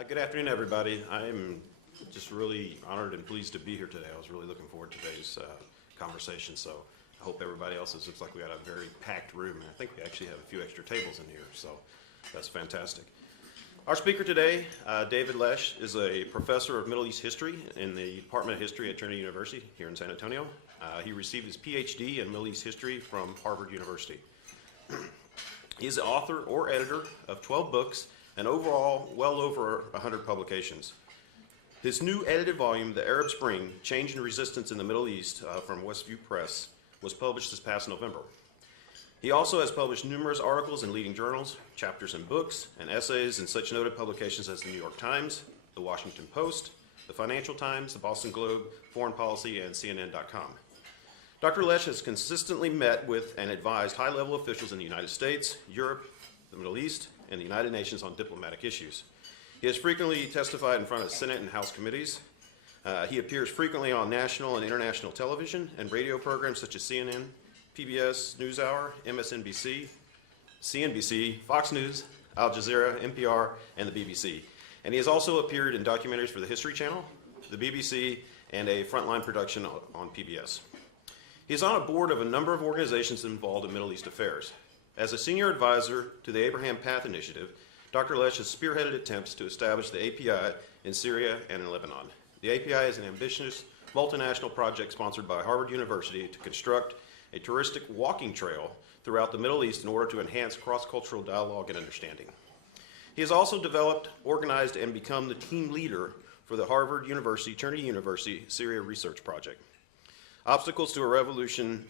Good afternoon, everybody. I'm just really honored and pleased to be here today. I was really looking forward to today's conversation, so I hope everybody else looks like we got a very packed room, and I think we actually have a few extra tables in here, so that's fantastic. Our speaker today, David Lesch, is a professor of Middle East history in the Department of History at Trinity University here in San Antonio. He received his PhD in Middle East history from Harvard University. He is the author or editor of 12 books and overall well over 100 publications. His new edited volume, The Arab Spring, Change and Resistance in the Middle East, from Westview Press, was published this past November. He also has published numerous articles in leading journals, chapters in books, and essays in such noted publications as the New York Times, the Washington Post, the Financial Times, the Boston Globe, Foreign Policy, and CNN.com. Dr. Lesch has consistently met with and advised high-level officials in the United States, Europe, the Middle East, and the United Nations on diplomatic issues. He has frequently testified in front of Senate and House committees. He appears frequently on national and international television and radio programs such as CNN, PBS, NewsHour, MSNBC, CNBC, Fox News, Al Jazeera, NPR, and the BBC. And he has also appeared in documentaries for the History Channel, the BBC, and a frontline production on PBS. He is on a board of a number of organizations involved in Middle East affairs. As a senior advisor to the Abraham Path Initiative, Dr. Lesch has spearheaded attempts to establish the API in Syria and in Lebanon. The API is an ambitious multinational project sponsored by Harvard University to construct a touristic walking trail throughout the Middle East in order to enhance cross-cultural dialogue and understanding. He has also developed, organized, and become the team leader for the Harvard University, Trinity University Syria Research Project. Obstacles to a resolution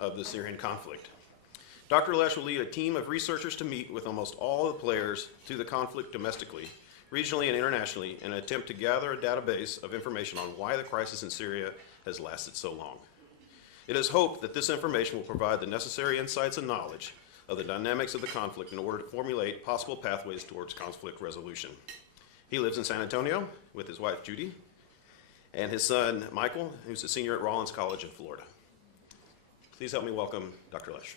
of the Syrian conflict. Dr. Lesch will lead a team of researchers to meet with almost all the players to the conflict domestically, regionally, and internationally in an attempt to gather a database of information on why the crisis in Syria has lasted so long. It is hoped that this information will provide the necessary insights and knowledge of the dynamics of the conflict in order to formulate possible pathways towards conflict resolution. He lives in San Antonio with his wife, Judy, and his son, Michael, who's a senior at Rollins College in Florida. Please help me welcome Dr. Lesch.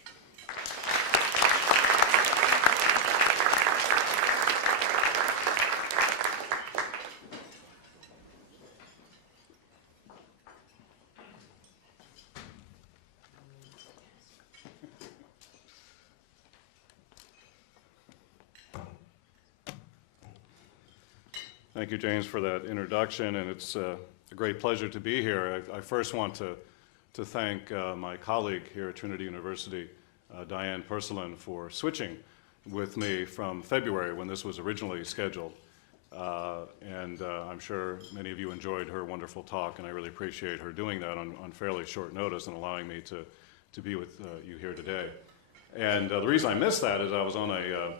Thank you, James, for that introduction, and it's a great pleasure to be here. I first want to thank my colleague here at Trinity University, Diane Purslin, for switching with me from February when this was originally scheduled. I'm sure many of you enjoyed her wonderful talk, and I really appreciate her doing that on fairly short notice and allowing me to be with you here today. And the reason I missed that is I was on a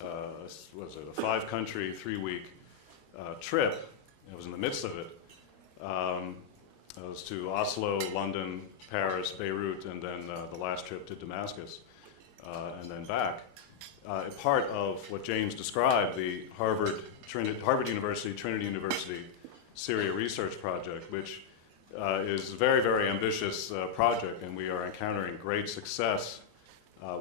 5-country, 3-week trip. I was in the midst of it. I was to Oslo, London, Paris, Beirut, and then the last trip to Damascus, and then back. Part of what James described, the Harvard University, Trinity University Syria Research Project, which is a very, very ambitious project, and we are encountering great success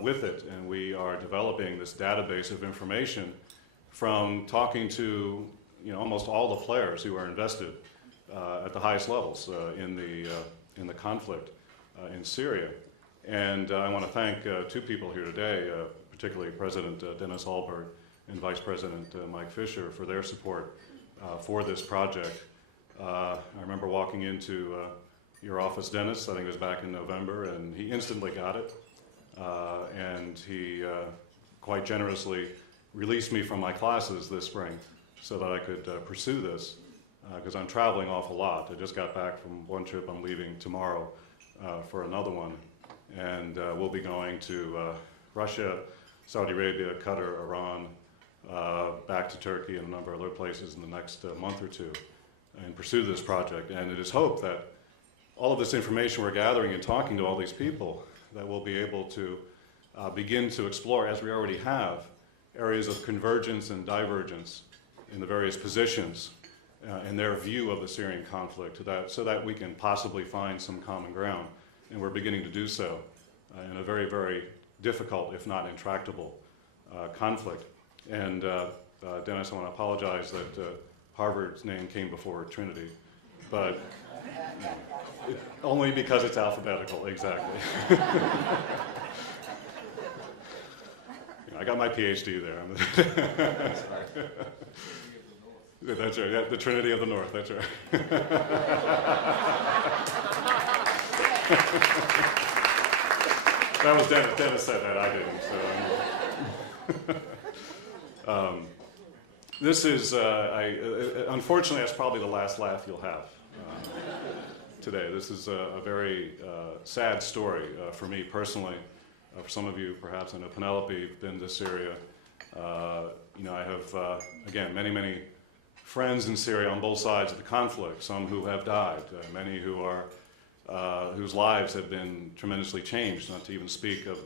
with it, and we are developing this database of information from talking to almost all the players who are invested at the highest levels in the conflict in Syria. And I want to thank 2 people here today, particularly President Dennis Hallberg and Vice President Mike Fisher for their support for this project. I remember walking into your office, Dennis, I think it was back in November, and he instantly got it. And he quite generously released me from my classes this spring so that I could pursue this, because I'm traveling off a lot. I just got back from one trip. I'm leaving tomorrow for another one. And we'll be going to Russia, Saudi Arabia, Qatar, Iran, back to Turkey and a number of other places in the next month or 2 and pursue this project. And it is hoped that all of this information we're gathering and talking to all these people, that we'll be able to begin to explore, as we already have, areas of convergence and divergence in the various positions in their view of the Syrian conflict, so that we can possibly find some common ground. And we're beginning to do so in a very, very difficult, if not intractable, conflict. And Dennis, I want to apologize that Harvard's name came before Trinity, but only because it's alphabetical, exactly. I got my PhD there. That's right, yeah, the Trinity of the North, that's right. That was Dennis. Dennis said that, I didn't. So, this is, unfortunately, that's probably the last laugh you'll have today. This is a very sad story for me personally. For some of you, perhaps, I know Penelope, been to Syria. You know, I have, again, many friends in Syria on both sides of the conflict, some who have died, many who are, whose lives have been tremendously changed, not to even speak of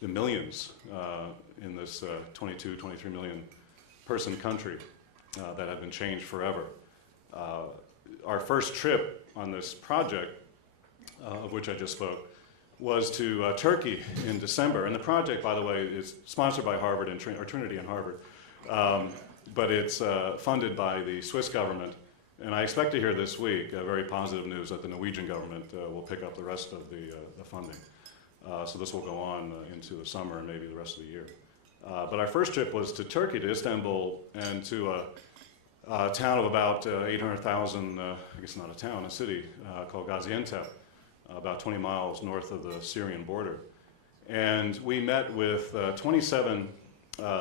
the millions in this 22, 23 million person country that have been changed forever. Our first trip on this project, of which I just spoke, was to Turkey in December. And the project, by the way, is sponsored by Harvard and Trinity and Harvard, but it's funded by the Swiss government. And I expect to hear this week very positive news that the Norwegian government will pick up the rest of the funding. So this will go on into the summer and maybe the rest of the year. But our first trip was to Turkey, to Istanbul, and to a town of about 800,000, I guess not a town, a city called Gaziantep, about 20 miles north of the Syrian border. And we met with 27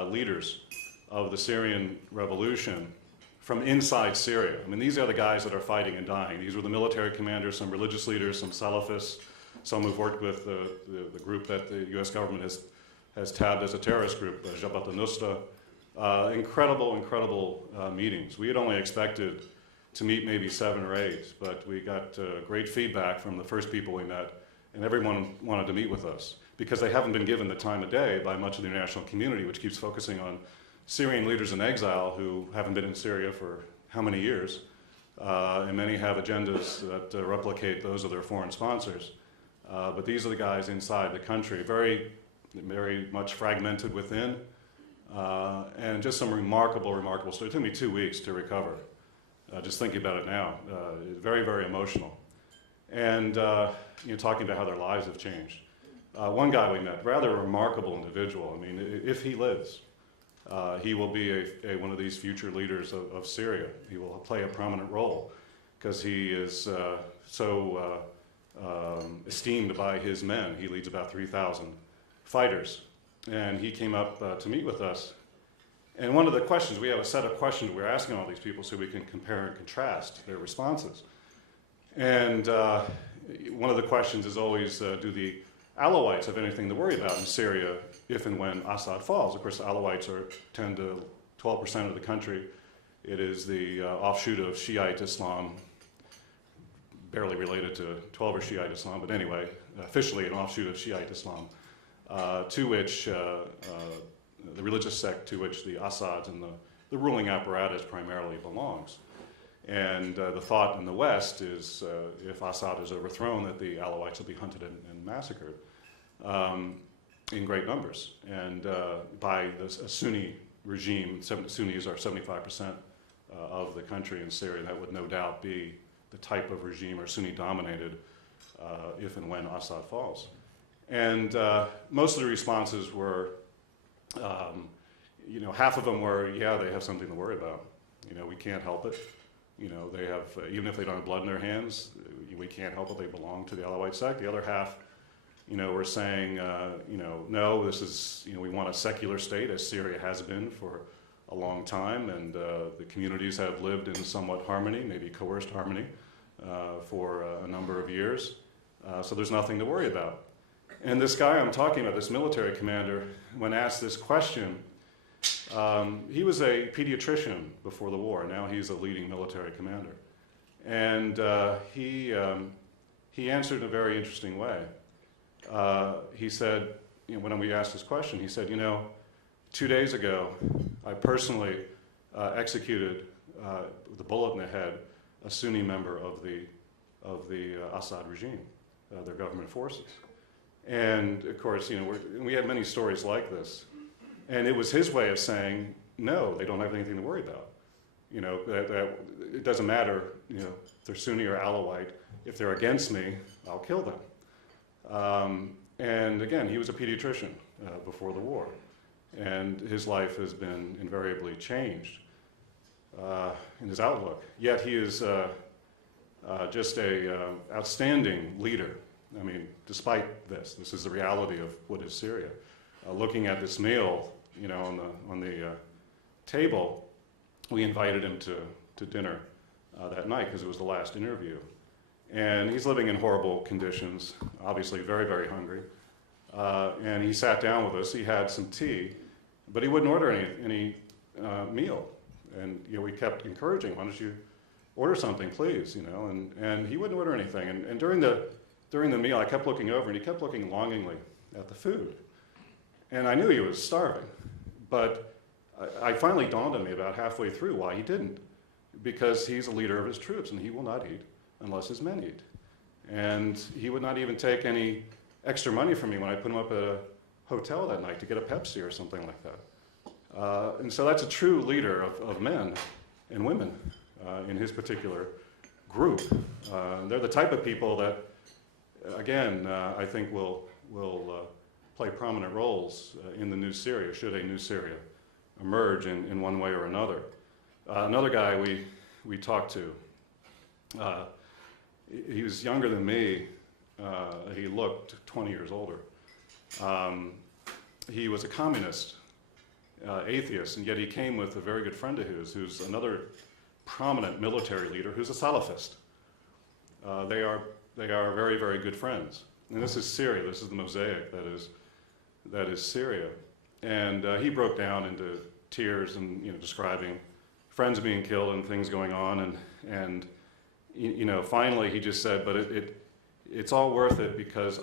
leaders of the Syrian revolution from inside Syria. I mean, these are the guys that are fighting and dying. These were the military commanders, some religious leaders, some Salafists, some who've worked with the group that the US government has tabbed as a terrorist group, Jabhat al-Nusra. Incredible meetings. We had only expected to meet maybe 7 or 8, but we got great feedback from the first people we met, and everyone wanted to meet with us because they haven't been given the time of day by much of the international community, which keeps focusing on Syrian leaders in exile who haven't been in Syria for how many years, and many have agendas that replicate those of their foreign sponsors. But these are the guys inside the country, very much fragmented within, and just some remarkable stories. It took me 2 weeks to recover. Just thinking about it now, very emotional. And talking about how their lives have changed. One guy we met, rather remarkable individual. I mean, if he lives, he will be one of these future leaders of Syria. He will play a prominent role because he is so esteemed by his men. He leads about 3,000 fighters. And he came up to meet with us. And one of the questions, we have a set of questions we're asking all these people so we can compare and contrast their responses. And one of the questions is always, do the Alawites have anything to worry about in Syria if and when Assad falls? Of course, the Alawites are 10 to 12% of the country. It is the offshoot of Shiite Islam, barely related to 12 or Shiite Islam, but anyway, officially an offshoot of Shiite Islam, to which the religious sect to which the Assads and the ruling apparatus primarily belongs. And the thought in the West is if Assad is overthrown, that the Alawites will be hunted and massacred in great numbers. And by a Sunni regime, Sunnis are 75% of the country in Syria. That would no doubt be the type of regime or Sunni-dominated if and when Assad falls. And most of the responses were, half of them were, yeah, they have something to worry about. We can't help it. They have, even if they don't have blood in their hands, we can't help it. They belong to the Alawite sect. The other half, were saying, no, this is, we want a secular state, as Syria has been for a long time, and the communities have lived in somewhat harmony, maybe coerced harmony, for a number of years. So there's nothing to worry about. And this guy I'm talking about, this military commander, when asked this question, he was a pediatrician before the war. Now he's a leading military commander. And he answered in a very interesting way. He said, when we asked this question, he said, 2 days ago, I personally executed with a bullet in the head a Sunni member of the Assad regime, their government forces. And of course, we had many stories like this. And it was his way of saying, no, they don't have anything to worry about. You know, that it doesn't matter, you know, if they're Sunni or Alawite. If they're against me, I'll kill them. And again, he was a pediatrician before the war, and his life has been invariably changed in his outlook. Yet he is just a outstanding leader. I mean, despite this is the reality of what is Syria. Looking at this meal, you know, on the table, we invited him to dinner that night because it was the last interview. And he's living in horrible conditions, obviously very, very hungry. And he sat down with us. He had some tea, but he wouldn't order any meal. And you know, we kept encouraging, why don't you order something, please? You know, and he wouldn't order anything. And during the meal, I kept looking over, and he kept looking longingly at the food. And I knew he was starving, but I finally dawned on me about halfway through why he didn't. Because he's a leader of his troops, and he will not eat unless his men eat. And he would not even take any extra money from me when I put him up at a hotel that night to get a Pepsi or something like that. And so that's a true leader of men and women in his particular group. They're the type of people that, again, I think will play prominent roles in the new Syria, should a new Syria emerge in one way or another. Another guy we talked to, he was younger than me. He looked 20 years older. He was a communist, atheist, and yet he came with a very good friend of his, who's another prominent military leader, who's a Salafist. They are very, very good friends. And this is Syria. This is the mosaic that is Syria. And he broke down into tears and, you know, describing friends being killed and things going on, and you know, finally he just said, but it's all worth it because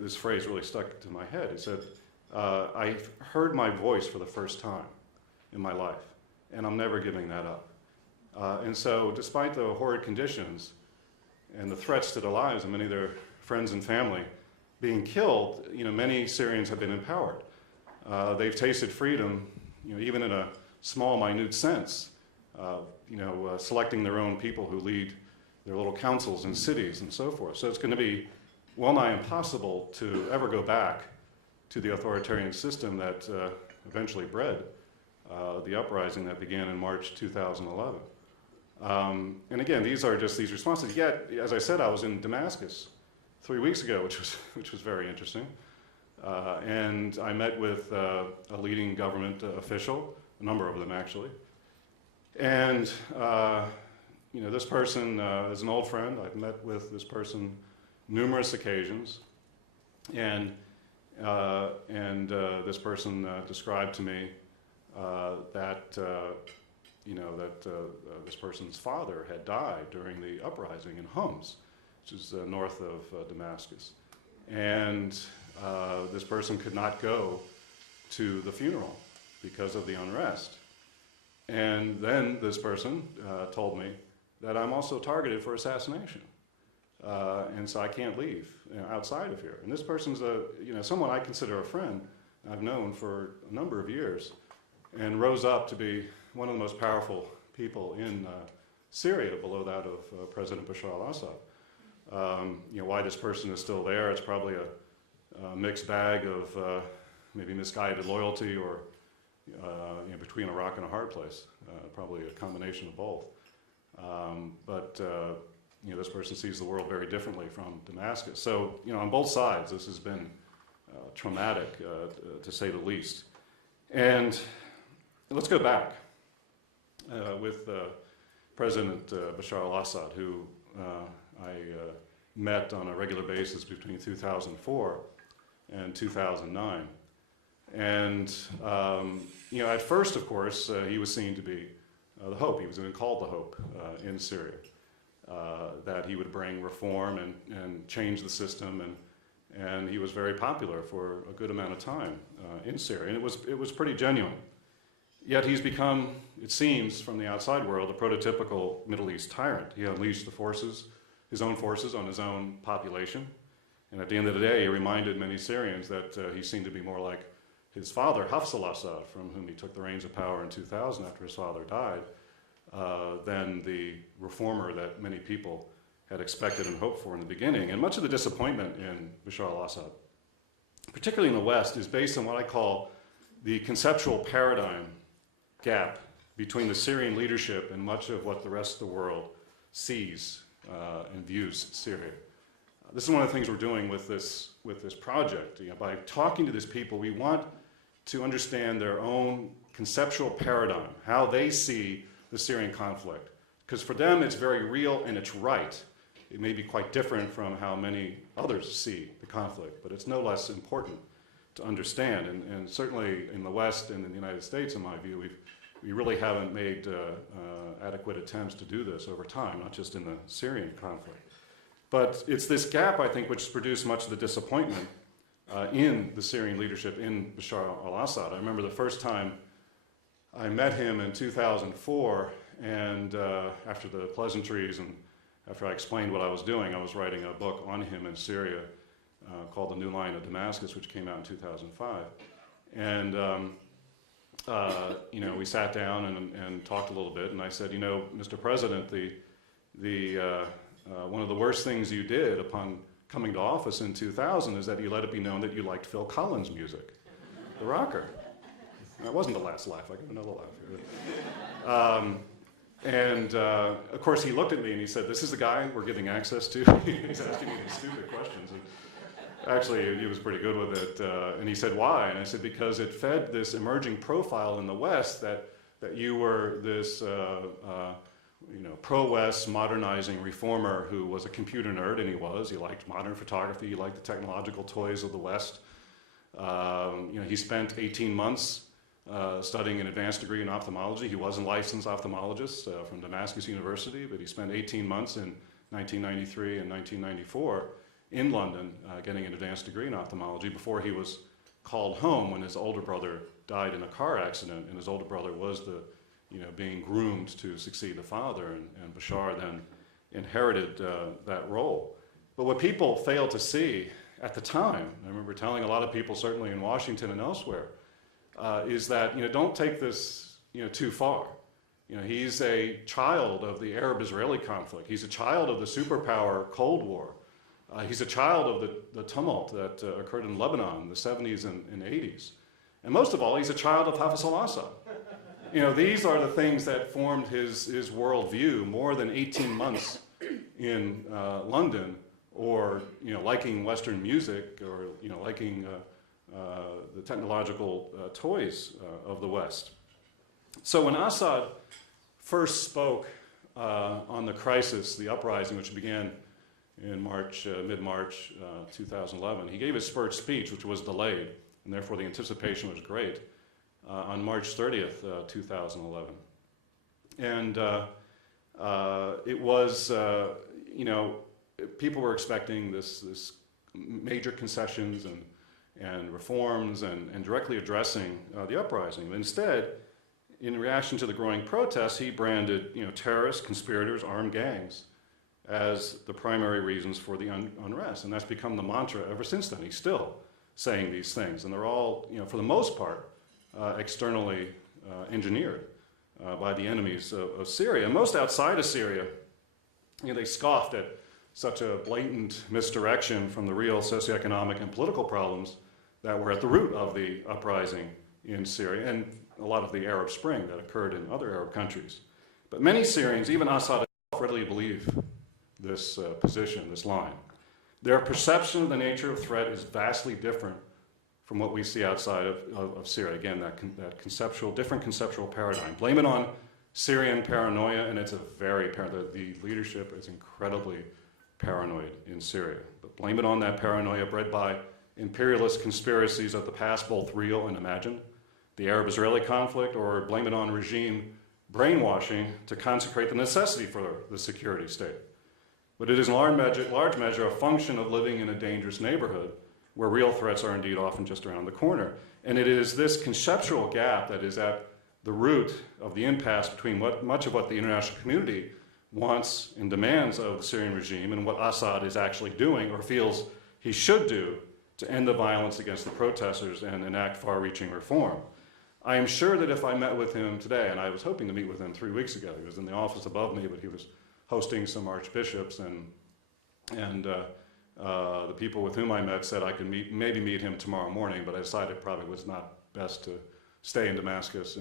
this phrase really stuck to my head. He said, I heard my voice for the first time in my life, and I'm never giving that up. And so despite the horrid conditions and the threats to their lives and many of their friends and family being killed, you know, many Syrians have been empowered. They've tasted freedom, you know, even in a small, minute sense, you know, selecting their own people who lead their little councils in cities and so forth. So it's going to be well nigh impossible to ever go back to the authoritarian system that eventually bred the uprising that began in March 2011. And again, these are just these responses. Yet, as I said, I was in Damascus 3 weeks ago, which was very interesting. And I met with a leading government official, a number of them actually. And you know, this person is an old friend. I've met with this person numerous occasions, and this person described to me that you know, that this person's father had died during the uprising in Homs, which is north of Damascus, and this person could not go to the funeral because of the unrest. And then this person told me that I'm also targeted for assassination, and so I can't leave, you know, outside of here. And this person's someone I consider a friend. I've known for a number of years, and rose up to be one of the most powerful people in Syria, below that of President Bashar al-Assad. You know, why this person is still there? It's probably a mixed bag of maybe misguided loyalty, or you know, between a rock and a hard place. Probably a combination of both. But you know, this person sees the world very differently from Damascus. So, you know, on both sides, this has been traumatic, to say the least. And let's go back with President Bashar al-Assad, who I met on a regular basis between 2004 and 2009. And you know, at first, of course, he was seen to be the hope. He was even called the hope in Syria, that he would bring reform and change the system, and he was very popular for a good amount of time in Syria, and it was pretty genuine. Yet he's become, it seems, from the outside world, a prototypical Middle East tyrant. He unleashed the forces, his own forces, on his own population, and at the end of the day, he reminded many Syrians that he seemed to be more like his father, al-Asad, from whom he took the reins of power in 2000 after his father died, than the reformer that many people had expected and hoped for in the beginning. And much of the disappointment in Bashar al-Assad, particularly in the West, is based on what I call the conceptual paradigm gap between the Syrian leadership and much of what the rest of the world sees and views Syria. This is one of the things we're doing with this project. By talking to these people, we want to understand their own conceptual paradigm, how they see the Syrian conflict. Because for them, it's very real and it's right. It may be quite different from how many others see the conflict, but it's no less important to understand. And certainly in the West and in the United States, in my view, we really haven't made adequate attempts to do this over time, not just in the Syrian conflict. But it's this gap, I think, which has produced much of the disappointment in the Syrian leadership, in Bashar al-Assad. I remember the first time I met him in 2004, and after the pleasantries and after I explained what I was doing, I was writing a book on him in Syria called The New Line of Damascus, which came out in 2005. And we sat down and talked a little bit, and I said, Mr. President, one of the worst things you did upon coming to office in 2000 is that you let it be known that you liked Phil Collins' music, the rocker. That wasn't the last laugh. I got another laugh here. Of course, he looked at me and he said, "This is the guy we're giving access to?" He's asking me these stupid questions. And actually, he was pretty good with it. And he said, "Why?" And I said, "Because it fed this emerging profile in the West that you were this pro-West modernizing reformer who was a computer nerd," and he was. He liked modern photography. He liked the technological toys of the West. He spent 18 months studying an advanced degree in ophthalmology. He was a licensed ophthalmologist from Damascus University, but he spent 18 months in 1993 and 1994 in London getting an advanced degree in ophthalmology before he was called home when his older brother died in a car accident, and his older brother was being groomed to succeed the father, and Bashar then inherited that role. But what people failed to see at the time, I remember telling a lot of people, certainly in Washington and elsewhere, is that don't take this too far. He's a child of the Arab-Israeli conflict. He's a child of the superpower Cold War. He's a child of the tumult that occurred in Lebanon in the 70s and 80s. And most of all, he's a child of al-Assad. These are the things that formed his worldview more than 18 months in London, or liking Western music, or liking the technological toys of the West. So when Assad first spoke on the crisis, the uprising, which began in mid-March 2011, he gave his first speech, which was delayed, and therefore the anticipation was great, on March 30th, 2011. And it was, people were expecting this major concessions and reforms and directly addressing the uprising. But instead, in reaction to the growing protests, he branded terrorists, conspirators, armed gangs as the primary reasons for the unrest. And that's become the mantra ever since then. He's still saying these things. And they're all, for the most part, externally engineered by the enemies of Syria. And most outside of Syria, they scoffed at such a blatant misdirection from the real socioeconomic and political problems that were at the root of the uprising in Syria and a lot of the Arab Spring that occurred in other Arab countries. But many Syrians, even Assad himself, readily believe this position, this line. Their perception of the nature of threat is vastly different from what we see outside of Syria. Again, that different conceptual paradigm. Blame it on Syrian paranoia, and it's the leadership is incredibly paranoid in Syria. But blame it on that paranoia bred by imperialist conspiracies of the past, both real and imagined, the Arab-Israeli conflict, or blame it on regime brainwashing to consecrate the necessity for the security state. But it is in large measure a function of living in a dangerous neighborhood where real threats are indeed often just around the corner. And it is this conceptual gap that is at the root of the impasse between much of what the international community wants and demands of the Syrian regime and what Assad is actually doing or feels he should do to to end the violence against the protesters and enact far-reaching reform. I am sure that if I met with him today, and I was hoping to meet with him 3 weeks ago, he was in the office above me, but he was hosting some archbishops, and the people with whom I met said I could maybe meet him tomorrow morning, but I decided it probably was not best to stay in Damascus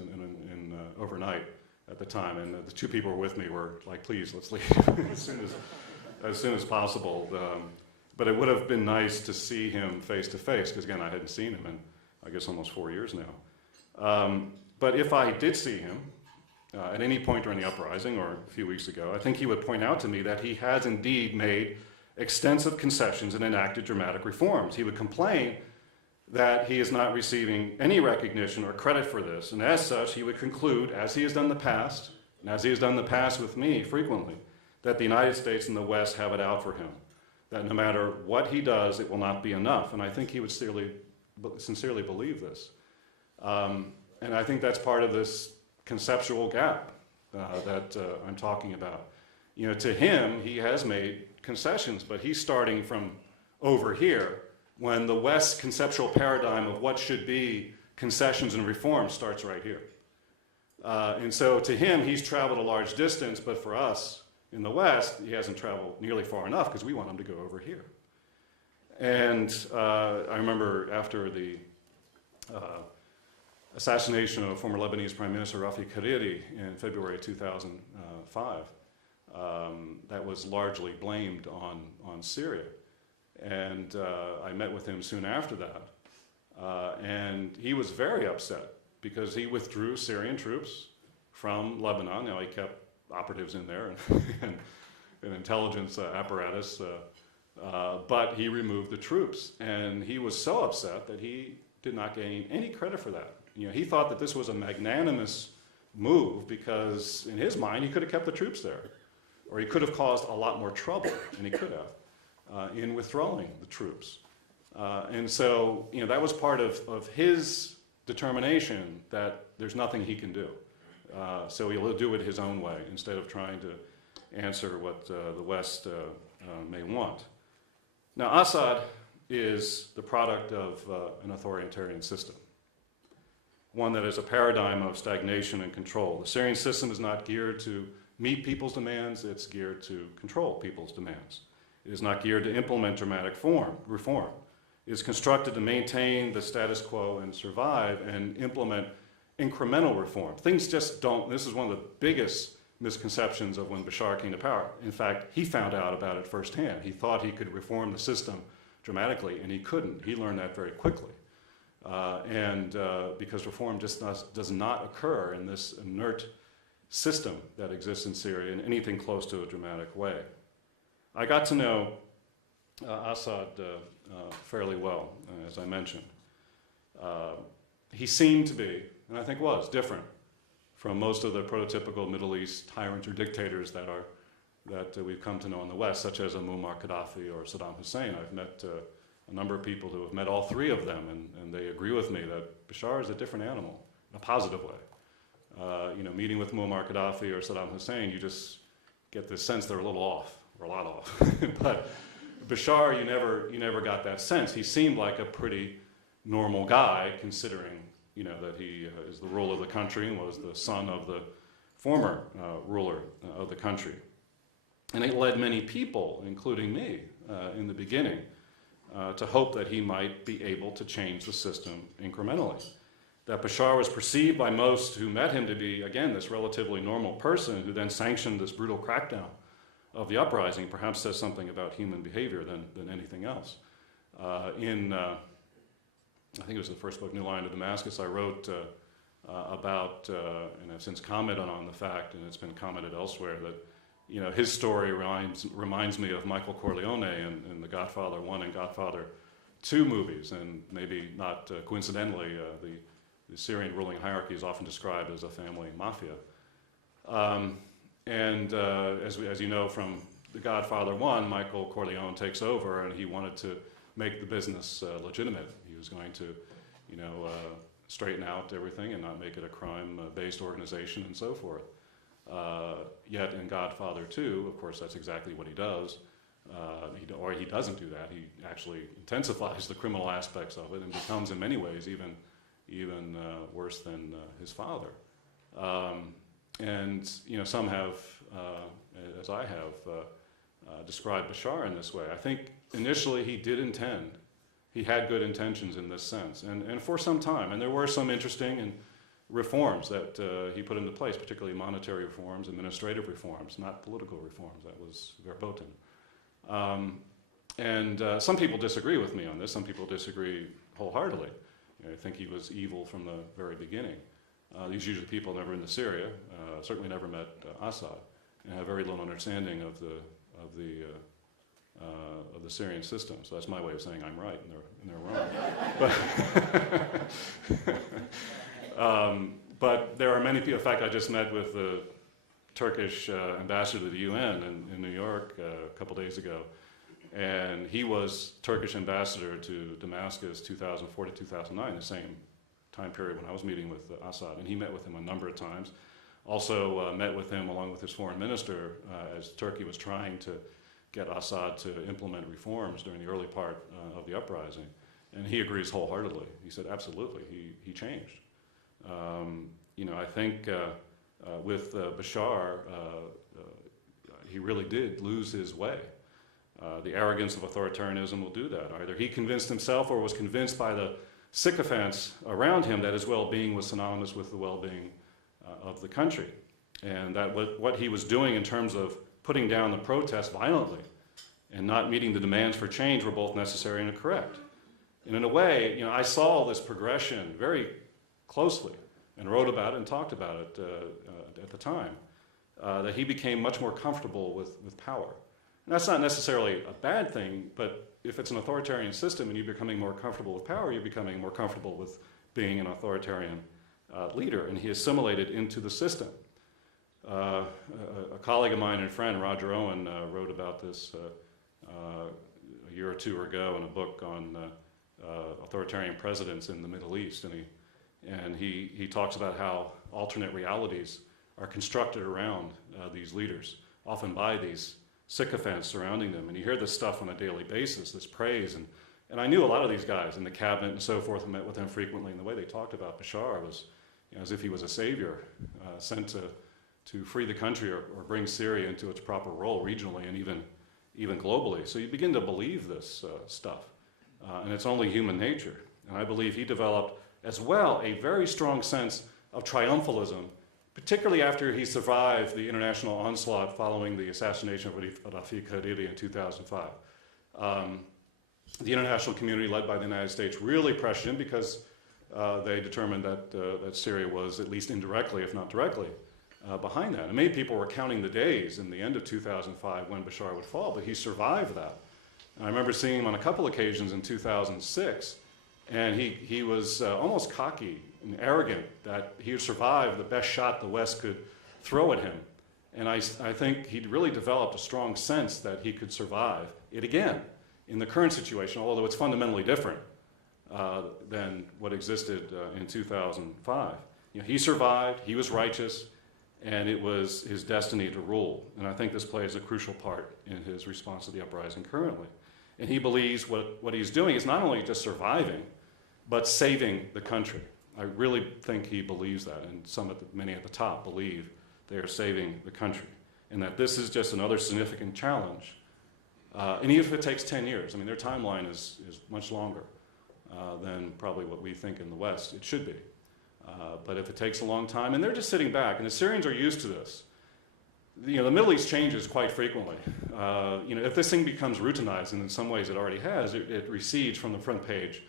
overnight at the time. And the two people who were with me were like, please, let's leave as soon as possible. But it would have been nice to see him face to face, because again, I hadn't seen him in, I guess, almost 4 years now. But if I did see him at any point during the uprising or a few weeks ago, I think he would point out to me that he has indeed made extensive concessions and enacted dramatic reforms. He would complain that he is not receiving any recognition or credit for this, and as such, he would conclude, as he has done in the past, and as he has done in the past with me frequently, that the United States and the West have it out for him, that no matter what he does, it will not be enough. And I think he would sincerely believe this. And I think that's part of this conceptual gap that I'm talking about. You know, to him, he has made concessions, but he's starting from over here, when the West's conceptual paradigm of what should be concessions and reforms starts right here. And so to him, he's traveled a large distance, but for us in the West, he hasn't traveled nearly far enough because we want him to go over here. And I remember after the assassination of former Lebanese Prime Minister Rafi Hariri in February 2005, that was largely blamed on Syria. And I met with him soon after that. And he was very upset because he withdrew Syrian troops from Lebanon. Now, he kept operatives in there and an intelligence apparatus, but he removed the troops. And he was so upset that he did not gain any credit for that. You know, he thought that this was a magnanimous move because in his mind, he could have kept the troops there, or he could have caused a lot more trouble, and he could have, in withdrawing the troops. And so, you know, that was part of his determination that there's nothing he can do. So he'll do it his own way instead of trying to answer what the West may want. Now, Assad is the product of an authoritarian system, one that is a paradigm of stagnation and control. The Syrian system is not geared to meet people's demands, it's geared to control people's demands. It is not geared to implement dramatic reform. It is constructed to maintain the status quo and survive and implement incremental reform. Things just don't, this is one of the biggest misconceptions of when Bashar came to power. In fact, he found out about it firsthand. He thought he could reform the system dramatically, and he couldn't. He learned that very quickly. Because reform just does not occur in this inert system that exists in Syria in anything close to a dramatic way. I got to know Assad fairly well, as I mentioned. He seemed to be, and I think was, different from most of the prototypical Middle East tyrants or dictators that we've come to know in the West, such as a Muammar Gaddafi or Saddam Hussein. I've met a number of people who have met all three of them, and they agree with me that Bashar is a different animal, in a positive way. You know, meeting with Muammar Gaddafi or Saddam Hussein, you just get this sense they're a little off, or a lot off. But Bashar, you never got that sense. He seemed like a pretty normal guy, considering, you know, that he is the ruler of the country and was the son of the former ruler of the country. And it led many people, including me, in the beginning, to hope that he might be able to change the system incrementally. That Bashar was perceived by most who met him to be, again, this relatively normal person who then sanctioned this brutal crackdown of the uprising, perhaps says something about human behavior than anything else. I think it was the first book, Line of Damascus, I wrote about, and I've since commented on the fact, and it's been commented elsewhere, that, you know, his story reminds me of Michael Corleone in the Godfather 1 and Godfather 2 movies, and maybe not coincidentally, the Syrian ruling hierarchy is often described as a family mafia. As you know from the Godfather 1, Michael Corleone takes over, and he wanted to make the business legitimate. He was going to, you know, straighten out everything and not make it a crime-based organization and so forth. Yet in Godfather 2, of course, that's exactly what he does. Or he doesn't do that. He actually intensifies the criminal aspects of it and becomes, in many ways, even worse than his father. And some have, as I have, described Bashar in this way. I think initially he had good intentions in this sense, and for some time. And there were some interesting reforms that he put into place, particularly monetary reforms, administrative reforms, not political reforms. That was verboten. Some people disagree with me on this. Some people disagree wholeheartedly. I think he was evil from the very beginning. These usually people never been to Syria, certainly never met Assad, and have very little understanding of the Syrian system. So that's my way of saying I'm right and they're wrong. But there are many people. In fact, I just met with the Turkish ambassador to the UN in New York a couple days ago, and he was Turkish ambassador to Damascus 2004 to 2009, the same time period when I was meeting with Assad, and he met with him a number of times. Also met with him along with his foreign minister as Turkey was trying to get Assad to implement reforms during the early part of the uprising, and he agrees wholeheartedly. He said absolutely, he changed. I think with Bashar, he really did lose his way. The arrogance of authoritarianism will do that. Either he convinced himself or was convinced by the sycophants around him that his well-being was synonymous with the well-being of the country. And that what he was doing in terms of putting down the protests violently and not meeting the demands for change were both necessary and correct. And in a way, I saw this progression very closely and wrote about it and talked about it at the time, that he became much more comfortable with power. And that's not necessarily a bad thing, but if it's an authoritarian system and you're becoming more comfortable with power, you're becoming more comfortable with being an authoritarian leader, and he assimilated into the system. A colleague of mine and friend, Roger Owen, wrote about this a year or two ago in a book on authoritarian presidents in the Middle East, and he talks about how alternate realities are constructed around these leaders, often by these sycophants surrounding them. And you hear this stuff on a daily basis, this praise. And I knew a lot of these guys in the cabinet and so forth, and met with them frequently, and the way they talked about Bashar was as if he was a savior sent to free the country or bring Syria into its proper role regionally and even globally. So you begin to believe this stuff. And it's only human nature. And I believe he developed as well a very strong sense of triumphalism, particularly after he survived the international onslaught following the assassination of Rafiq Hariri in 2005. The international community, led by the United States, really pressured him because they determined that Syria was, at least indirectly, if not directly, behind that. And many people were counting the days in the end of 2005 when Bashar would fall, but he survived that. And I remember seeing him on a couple occasions in 2006, and he was almost cocky and arrogant that he would survive the best shot the West could throw at him. And I think he'd really developed a strong sense that he could survive it again in the current situation, although it's fundamentally different than what existed in 2005. He survived, he was righteous, and it was his destiny to rule. And I think this plays a crucial part in his response to the uprising currently. And he believes what he's doing is not only just surviving, but saving the country. I really think he believes that, and many at the top believe they are saving the country, and that this is just another significant challenge. And even if it takes 10 years, their timeline is much longer than probably what we think in the West it should be. But if it takes a long time, and they're just sitting back, and the Syrians are used to this. The Middle East changes quite frequently. If this thing becomes routinized, and in some ways it already has, it recedes from the front page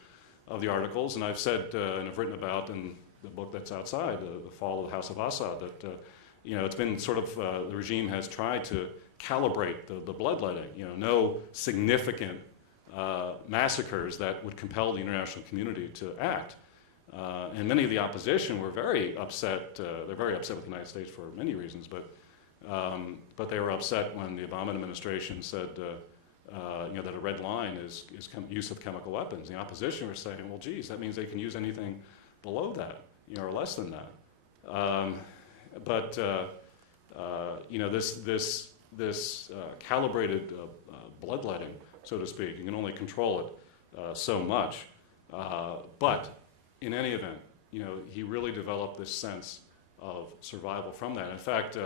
of the articles. And I've said, and I've written about in the book that's outside, the fall of the House of Assad, that it's been sort of, the regime has tried to calibrate the bloodletting, no significant massacres that would compel the international community to act. And many of the opposition were very upset. They're very upset with the United States for many reasons, but they were upset when the Obama administration said that a red line is use of chemical weapons. The opposition were saying, well, geez, that means they can use anything below that, or less than that. This calibrated bloodletting, so to speak. You can only control it so much. But in any event, he really developed this sense of survival from that. In fact,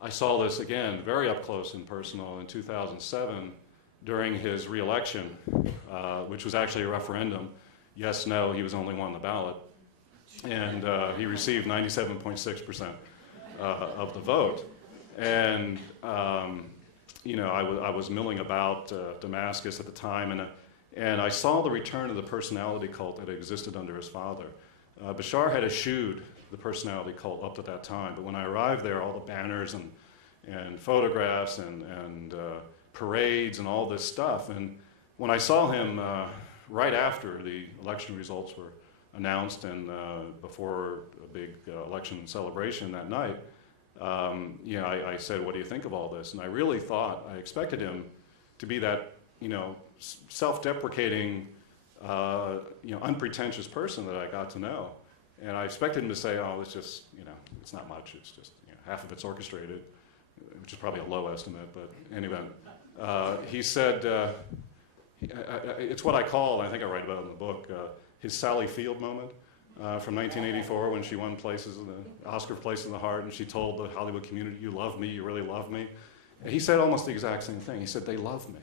I saw this again very up close and personal in 2007 during his re-election, which was actually a referendum. Yes, no, he was only one on the ballot. And he received 97.6% of the vote. And, I was milling about Damascus at the time, and I saw the return of the personality cult that existed under his father. Bashar had eschewed the personality cult up to that time, but when I arrived there, all the banners and photographs and parades and all this stuff, and when I saw him right after the election results were announced and before a big election celebration that night, I said, what do you think of all this? And I really thought, I expected him to be that, self-deprecating, unpretentious person that I got to know. And I expected him to say, oh, it's just, it's not much. It's just, half of it's orchestrated, which is probably a low estimate, but anyway. He said, it's what I call, and I think I write about it in the book, his Sally Field moment from 1984 when she won the Oscar Place in the Heart, and she told the Hollywood community, you love me, you really love me. And he said almost the exact same thing. He said, they love me.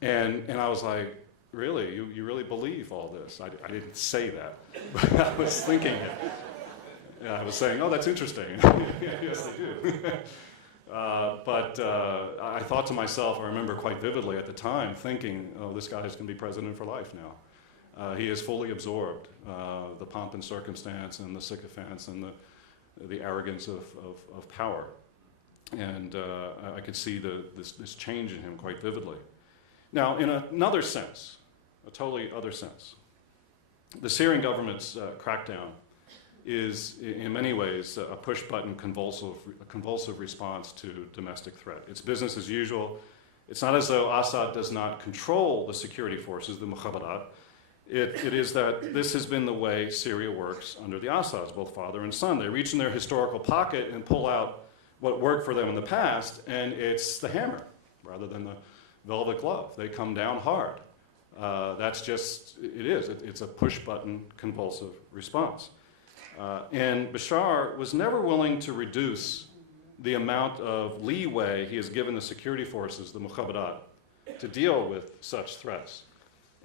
And I was like, really? You really believe all this? I didn't say that, but I was thinking it. And I was saying, oh, that's interesting. Yes, they do. But I thought to myself, I remember quite vividly at the time, thinking, oh, this guy is going to be president for life now. He has fully absorbed the pomp and circumstance and the sycophants and the arrogance of power. And I could see this change in him quite vividly. Now, in another sense, a totally other sense, the Syrian government's crackdown is, in many ways, a push-button convulsive response to domestic threat. It's business as usual. It's not as though Assad does not control the security forces, the mukhabarat. It is that this has been the way Syria works under the Assads, both father and son. They reach in their historical pocket and pull out what worked for them in the past, and it's the hammer rather than the velvet glove. They come down hard. That's just, it is. It's a push-button convulsive response. And Bashar was never willing to reduce the amount of leeway he has given the security forces, the mukhabarat, to deal with such threats.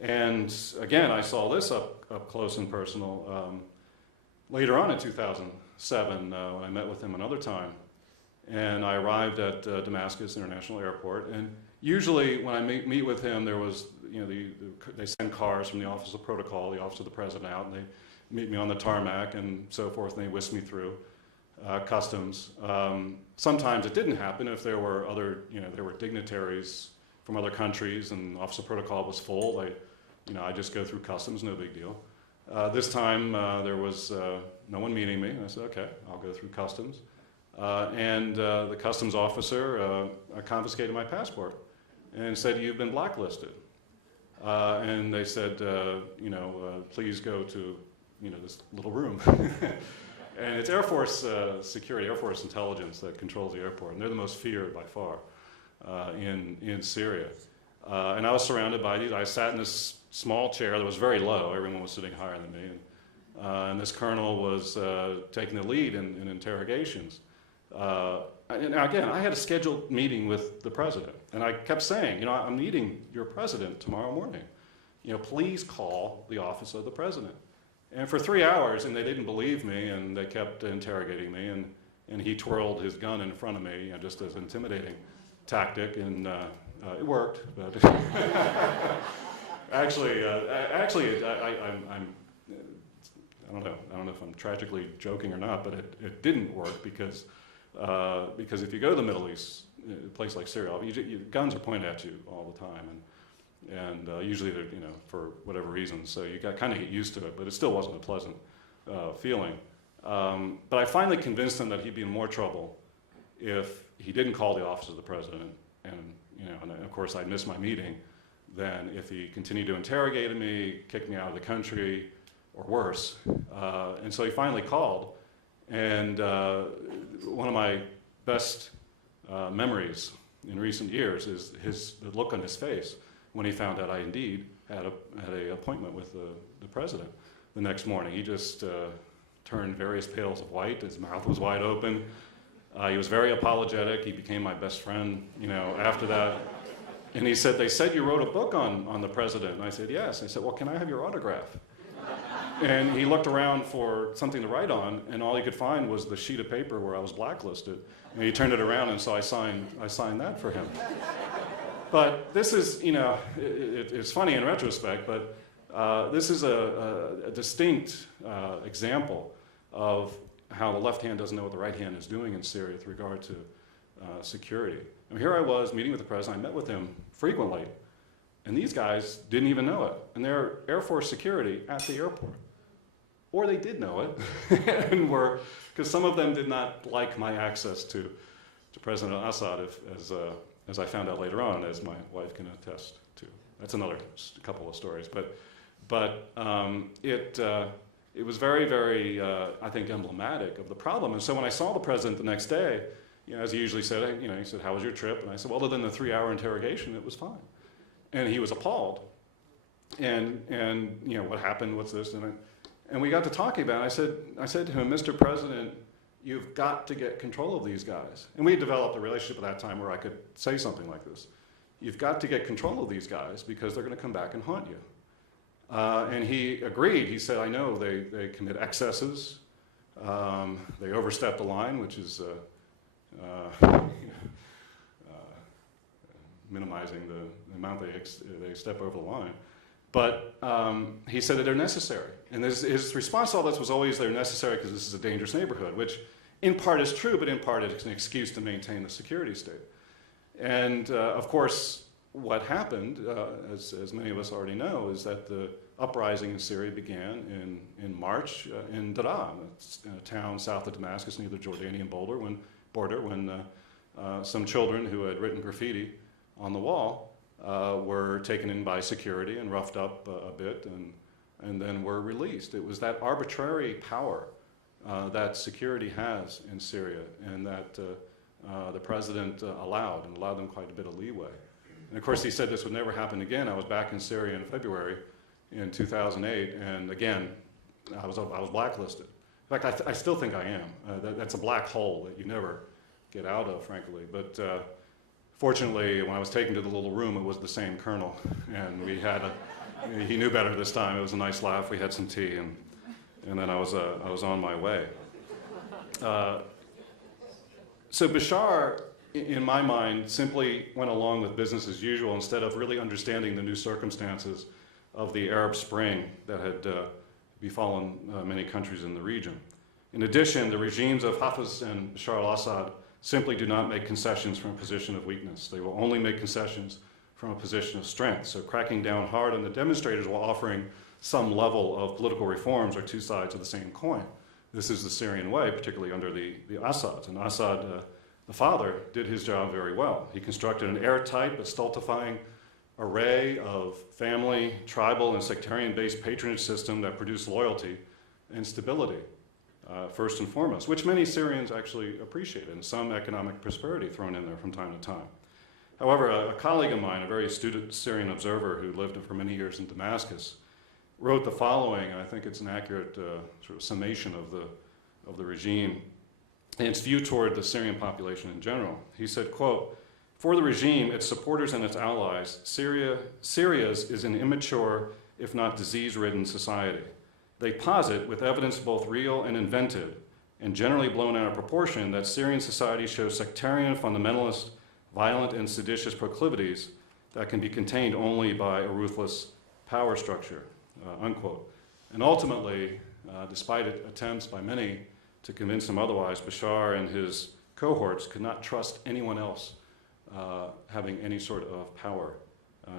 And again, I saw this up close and personal later on in 2007 when I met with him another time. And I arrived at Damascus International Airport, and usually when I meet with him, there was, they send cars from the Office of Protocol, the Office of the President out, and they meet me on the tarmac and so forth, and they whisk me through customs. Sometimes it didn't happen if there were other, there were dignitaries from other countries and the Office of Protocol was full. I just go through customs, no big deal. This time there was no one meeting me, and I said, okay, I'll go through customs. And the customs officer confiscated my passport and said, you've been blacklisted. And they said, please go to, this little room. And it's Air Force security, Air Force intelligence that controls the airport, and they're the most feared by far in Syria. And I was surrounded by these. I sat in this small chair that was very low. Everyone was sitting higher than me. And this colonel was taking the lead in interrogations. And again, I had a scheduled meeting with the president, and I kept saying, I'm meeting your president tomorrow morning. Please call the office of the president. And for 3 hours, and they didn't believe me, and they kept interrogating me, and he twirled his gun in front of me, just as an intimidating tactic, and it worked. But actually, I don't know if I'm tragically joking or not, but it didn't work because if you go to the Middle East, a place like Syria, guns are pointed at you all the time, and usually they're for whatever reason, so you kind of get used to it, but it still wasn't a pleasant feeling. But I finally convinced him that he'd be in more trouble if he didn't call the office of the president, and of course I'd miss my meeting, than if he continued to interrogate me, kick me out of the country, or worse. And so he finally called, and one of my best memories in recent years is the look on his face when he found out I indeed had an appointment with the president the next morning. He just turned various pales of white. His mouth was wide open. He was very apologetic. He became my best friend, after that. And he said, "They said you wrote a book on the president." And I said, "Yes." And I said, "Well, can I have your autograph?" And he looked around for something to write on, and all he could find was the sheet of paper where I was blacklisted. And he turned it around, and so I signed that for him. But this is, it's funny in retrospect, but this is a distinct example of how the left hand doesn't know what the right hand is doing in Syria with regard to security. I mean, here I was meeting with the president. I met with him frequently, and these guys didn't even know it. And they're Air Force security at the airport. Or they did know it, and because some of them did not like my access to President Assad, as I found out later on, as my wife can attest to. That's another couple of stories. But it was very, very, I think, emblematic of the problem. And so when I saw the president the next day, as he usually said, he said, "How was your trip?" And I said, "Well, other than the 3-hour interrogation, it was fine." And he was appalled. And what happened? What's this? And we got to talking about it. I said to him, "Mr. President, you've got to get control of these guys." And we had developed a relationship at that time where I could say something like this. "You've got to get control of these guys because they're going to come back and haunt you." And he agreed. He said, "I know they commit excesses. They overstep the line," which is minimizing the amount they step over the line. But he said that they're necessary. And his response to all this was always, "They're necessary because this is a dangerous neighborhood," which in part is true, but in part it's an excuse to maintain the security state. And of course, what happened, as many of us already know, is that the uprising in Syria began in March in Daraa, a town south of Damascus near the Jordanian border, when some children who had written graffiti on the wall were taken in by security and roughed up a bit and then were released. It was that arbitrary power that security has in Syria and that the president allowed them quite a bit of leeway. And of course he said this would never happen again. I was back in Syria in February in 2008, and again, I was blacklisted. In fact, I still think I am. That's a black hole that you never get out of, frankly. But fortunately, when I was taken to the little room, it was the same colonel, and he knew better this time. It was a nice laugh. We had some tea, and then I was on my way. So Bashar, in my mind, simply went along with business as usual instead of really understanding the new circumstances of the Arab Spring that had befallen many countries in the region. In addition, the regimes of Hafez and Bashar al-Assad simply do not make concessions from a position of weakness. They will only make concessions from a position of strength. So cracking down hard on the demonstrators while offering some level of political reforms are two sides of the same coin. This is the Syrian way, particularly under the Assads. And Assad, the father, did his job very well. He constructed an airtight but stultifying array of family, tribal, and sectarian-based patronage system that produced loyalty and stability, first and foremost, which many Syrians actually appreciated, and some economic prosperity thrown in there from time to time. However, a colleague of mine, a very astute Syrian observer who lived for many years in Damascus, wrote the following, and I think it's an accurate sort of summation of the regime and its view toward the Syrian population in general. He said, quote, "For the regime, its supporters and its allies, Syria's is an immature, if not disease-ridden society. They posit, with evidence both real and invented, and generally blown out of proportion, that Syrian society shows sectarian, fundamentalist, violent, and seditious proclivities that can be contained only by a ruthless power structure," unquote. And ultimately, despite attempts by many to convince him otherwise, Bashar and his cohorts could not trust anyone else having any sort of power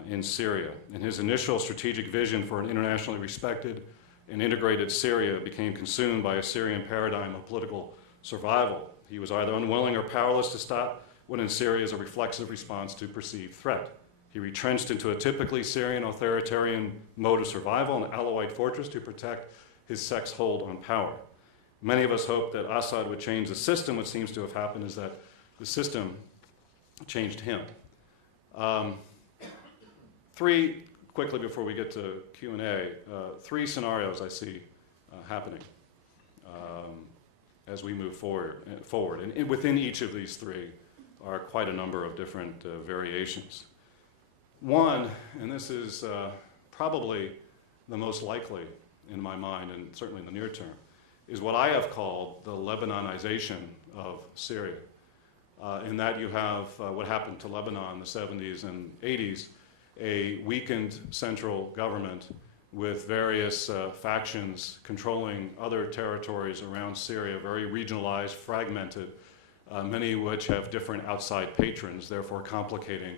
in Syria. And his initial strategic vision for an internationally respected and integrated Syria became consumed by a Syrian paradigm of political survival. He was either unwilling or powerless to stop what in Syria is a reflexive response to perceived threat. He retrenched into a typically Syrian authoritarian mode of survival, an Alawite fortress to protect his sex hold on power. Many of us hoped that Assad would change the system. What seems to have happened is that the system changed him. Three, quickly before we get to Q&A, three scenarios I see happening as we move forward. And within each of these three are quite a number of different variations. One, and this is probably the most likely in my mind, and certainly in the near term, is what I have called the Lebanonization of Syria. In that you have what happened to Lebanon in the 70s and 80s, a weakened central government with various factions controlling other territories around Syria, very regionalized, fragmented, many of which have different outside patrons, therefore complicating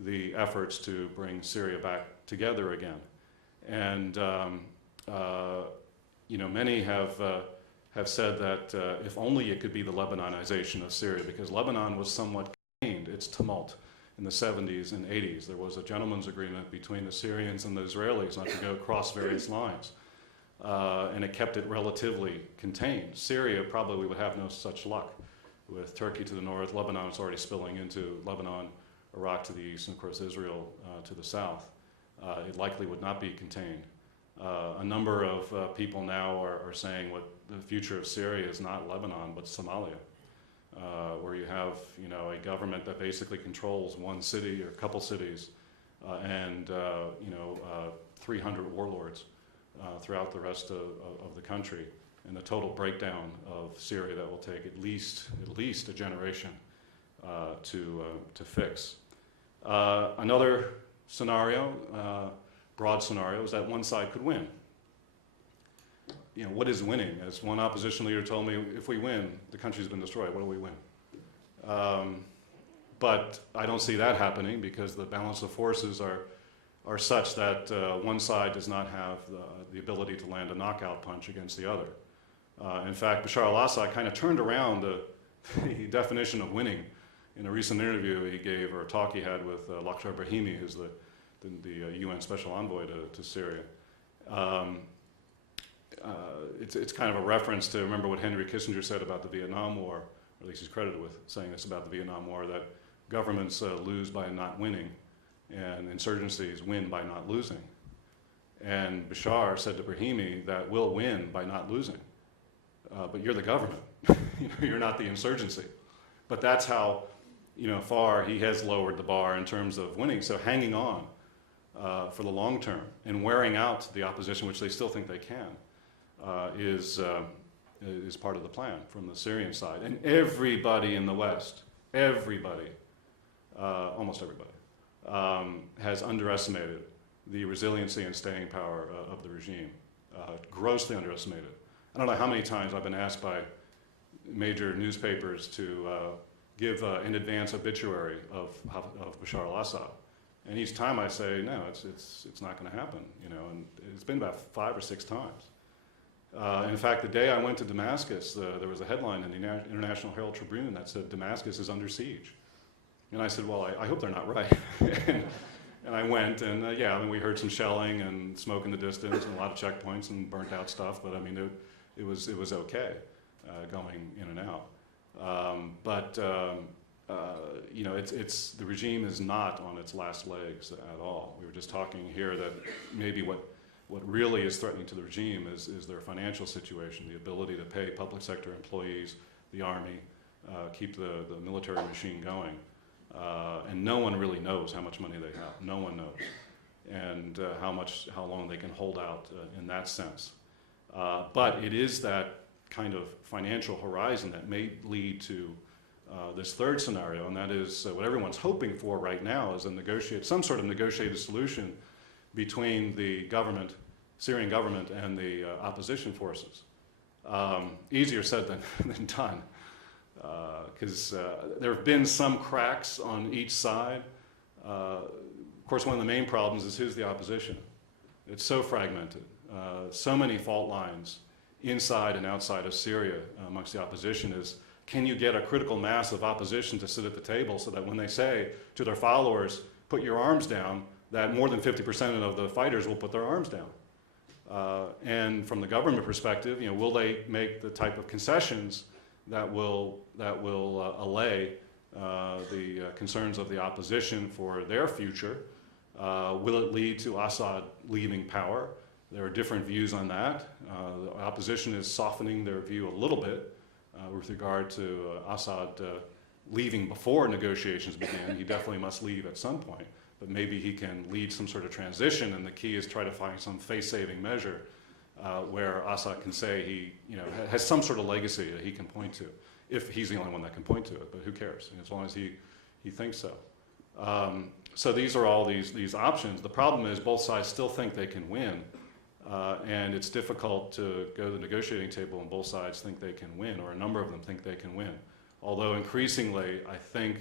the efforts to bring Syria back together again. And you know, many have said that if only it could be the Lebanonization of Syria, because Lebanon was somewhat contained its tumult in the 70s and 80s. There was a gentleman's agreement between the Syrians and the Israelis not to go across various lines, and it kept it relatively contained. Syria probably would have no such luck. With Turkey to the north, Lebanon is already spilling into Lebanon, Iraq to the east, and of course Israel to the south. It likely would not be contained. A number of people now are saying what the future of Syria is not Lebanon, but Somalia, where you have, you know, a government that basically controls one city or a couple cities, and you know, 300 warlords throughout the rest of the country, and the total breakdown of Syria that will take at least a generation to fix. Another scenario, broad scenario, is that one side could win. You know, what is winning? As one opposition leader told me, if we win, the country's been destroyed. What do we win? But I don't see that happening, because the balance of forces are such that one side does not have the ability to land a knockout punch against the other. In fact, Bashar al-Assad kind of turned around the definition of winning in a recent interview he gave, or a talk he had with Lakhdar Brahimi, who's the UN Special Envoy to Syria. It's kind of a reference to, remember what Henry Kissinger said about the Vietnam War, or at least he's credited with saying this about the Vietnam War, that governments lose by not winning, and insurgencies win by not losing. And Bashar said to Brahimi that we'll win by not losing, but you're the government. You know, you're not the insurgency. But that's how, you know, far he has lowered the bar in terms of winning. So hanging on for the long term and wearing out the opposition, which they still think they can, is part of the plan from the Syrian side. And everybody in the West, almost everybody, has underestimated the resiliency and staying power of the regime, grossly underestimated. I don't know how many times I've been asked by major newspapers to give an advance obituary of Bashar al-Assad. And each time I say, no, it's not going to happen, you know, and it's been about 5 or 6 times. In fact, the day I went to Damascus, there was a headline in the International Herald Tribune that said, Damascus is under siege. And I said, well, I hope they're not right. And I went, and yeah, I mean, we heard some shelling and smoke in the distance and a lot of checkpoints and burnt out stuff, but I mean, it was okay going in and out. You know, the regime is not on its last legs at all. We were just talking here that maybe what really is threatening to the regime is their financial situation, the ability to pay public sector employees, the army, keep the military machine going. And no one really knows how much money they have. No one knows. And how long they can hold out in that sense. But it is that kind of financial horizon that may lead to this third scenario, and that is what everyone's hoping for right now is some sort of negotiated solution between the government, Syrian government, and the opposition forces. Easier said than done, because there have been some cracks on each side. Of course, one of the main problems is who's the opposition. It's so fragmented, so many fault lines inside and outside of Syria amongst the opposition. Is can you get a critical mass of opposition to sit at the table so that when they say to their followers, put your arms down, that more than 50% of the fighters will put their arms down. And from the government perspective, you know, will they make the type of concessions that will allay the concerns of the opposition for their future. Will it lead to Assad leaving power? There are different views on that. The opposition is softening their view a little bit with regard to Assad leaving before negotiations begin. He definitely must leave at some point, but maybe he can lead some sort of transition, and the key is try to find some face-saving measure where Assad can say he has some sort of legacy that he can point to, if he's the only one that can point to it, but who cares, as long as he thinks so. So these are all these options. The problem is both sides still think they can win, and it's difficult to go to the negotiating table and both sides think they can win, or a number of them think they can win. Although increasingly, I think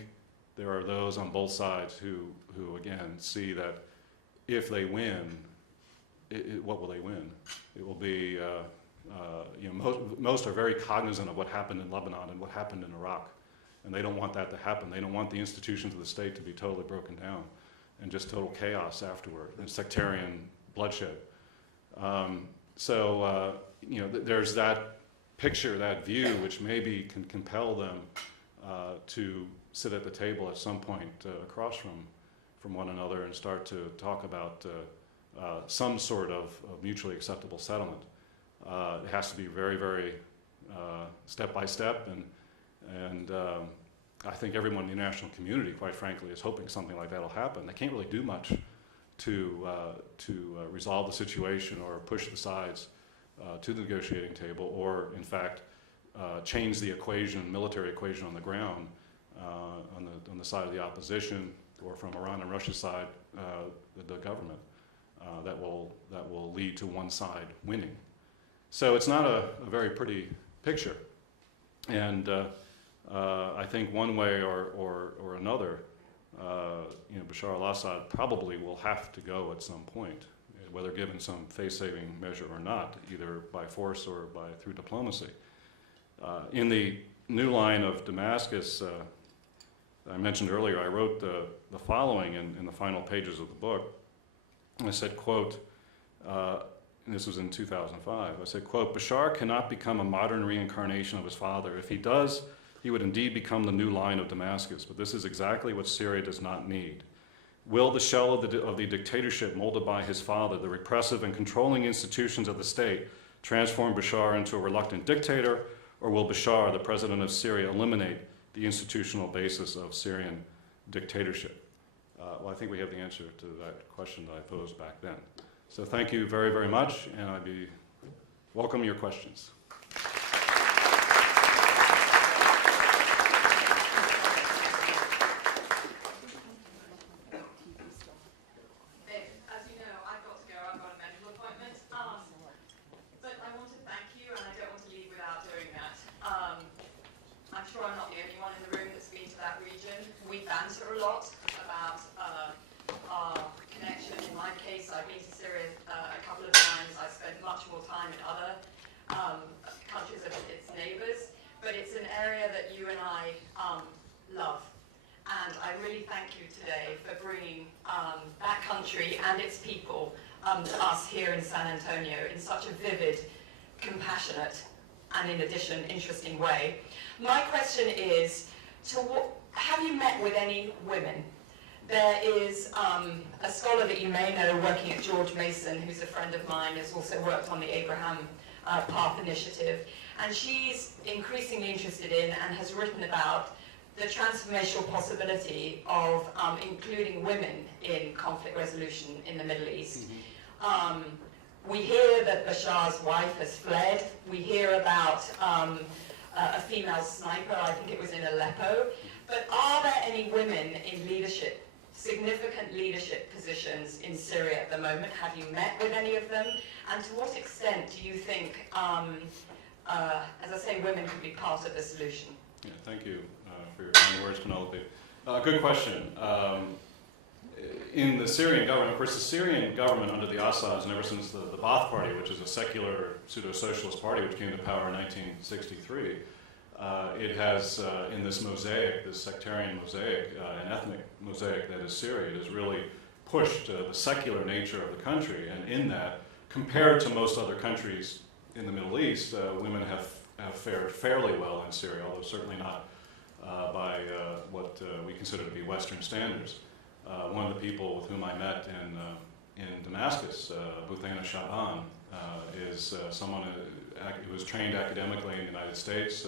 there are those on both sides who again, see that if they win, what will they win? It will be, most are very cognizant of what happened in Lebanon and what happened in Iraq. And they don't want that to happen. They don't want the institutions of the state to be totally broken down and just total chaos afterward and sectarian bloodshed. There's that picture, that view, which maybe can compel them to sit at the table at some point across from one another and start to talk about some sort of mutually acceptable settlement. It has to be very, very step by step, and I think everyone in the international community, quite frankly, is hoping something like that will happen. They can't really do much to resolve the situation or push the sides to the negotiating table, or in fact change the equation, military equation on the ground on the side of the opposition, or from Iran and Russia's side, the government, that will lead to one side winning. So it's not a very pretty picture, and I think one way or another, Bashar al-Assad probably will have to go at some point, whether given some face-saving measure or not, either by force or through diplomacy. In the new Line of Damascus, I mentioned earlier, I wrote the following in the final pages of the book. I said, quote, and this was in 2005, I said, quote, "Bashar cannot become a modern reincarnation of his father. If he does, he would indeed become the new Line of Damascus, but this is exactly what Syria does not need. Will the shell of the dictatorship molded by his father, the repressive and controlling institutions of the state, transform Bashar into a reluctant dictator, or will Bashar, the president of Syria, eliminate the institutional basis of Syrian dictatorship?" Well, I think we have the answer to that question that I posed back then. So thank you very, very much, and I'd welcome your questions. And its people to us here in San Antonio in such a vivid, compassionate, and in addition, interesting way. My question is, have you met with any women? There is a scholar that you may know working at George Mason, who's a friend of mine, has also worked on the Abraham Path Initiative, and she's increasingly interested in and has written about the transformational possibility of including women in conflict resolution in the Middle East. Mm-hmm. We hear that Bashar's wife has fled. We hear about a female sniper, I think it was in Aleppo. But are there any women in leadership, significant leadership positions in Syria at the moment? Have you met with any of them? And to what extent do you think, as I say, women could be part of the solution? Yeah, thank you for your kind words, Penelope. Good question. In the Syrian government, of course, the Syrian government under the Assads, and ever since the Ba'ath Party, which is a secular pseudo-socialist party which came to power in 1963, it has, in this mosaic, this sectarian mosaic, an ethnic mosaic that is Syria, it has really pushed the secular nature of the country, and in that, compared to most other countries in the Middle East, women have fared fairly well in Syria, although certainly not by what we consider to be Western standards. One of the people with whom I met in Damascus, Buthaina Shaban, is someone who was trained academically in the United States.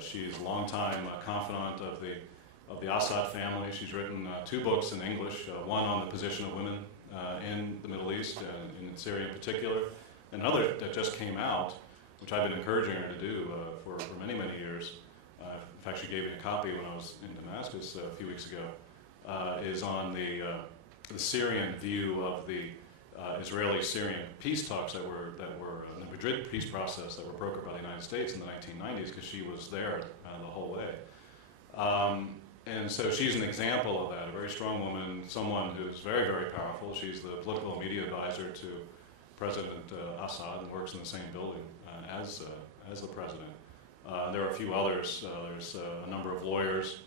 She's a longtime confidant of the Assad family. She's written 2 books in English, one on the position of women in the Middle East, in Syria in particular, and another that just came out, which I've been encouraging her to do for many, many years. In fact, she gave me a copy when I was in Damascus a few weeks ago, is on the Syrian view of the Israeli-Syrian peace talks that were in the Madrid peace process that were brokered by the United States in the 1990s, because she was there the whole way. And so she's an example of that, a very strong woman, someone who's very, very powerful. She's the political and media advisor to President Assad and works in the same building as the president. There are a few others. There's a number of lawyers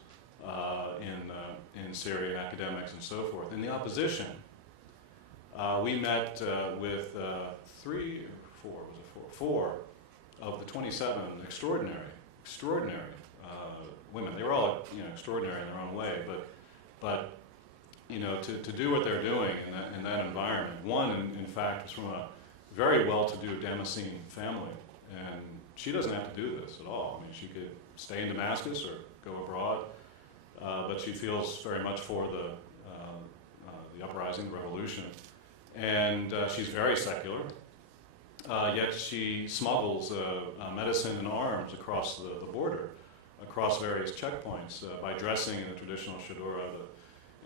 in Syria, academics and so forth. In the opposition, we met with 4 of the 27 extraordinary women. They were all extraordinary in their own way, but to do what they're doing in that environment. One, in fact, is from a very well-to-do Damascene family, and she doesn't have to do this at all. I mean, she could stay in Damascus or go abroad, but she feels very much for the uprising, the revolution, and she's very secular. Yet she smuggles medicine and arms across the border, across various checkpoints, by dressing in the traditional shadura,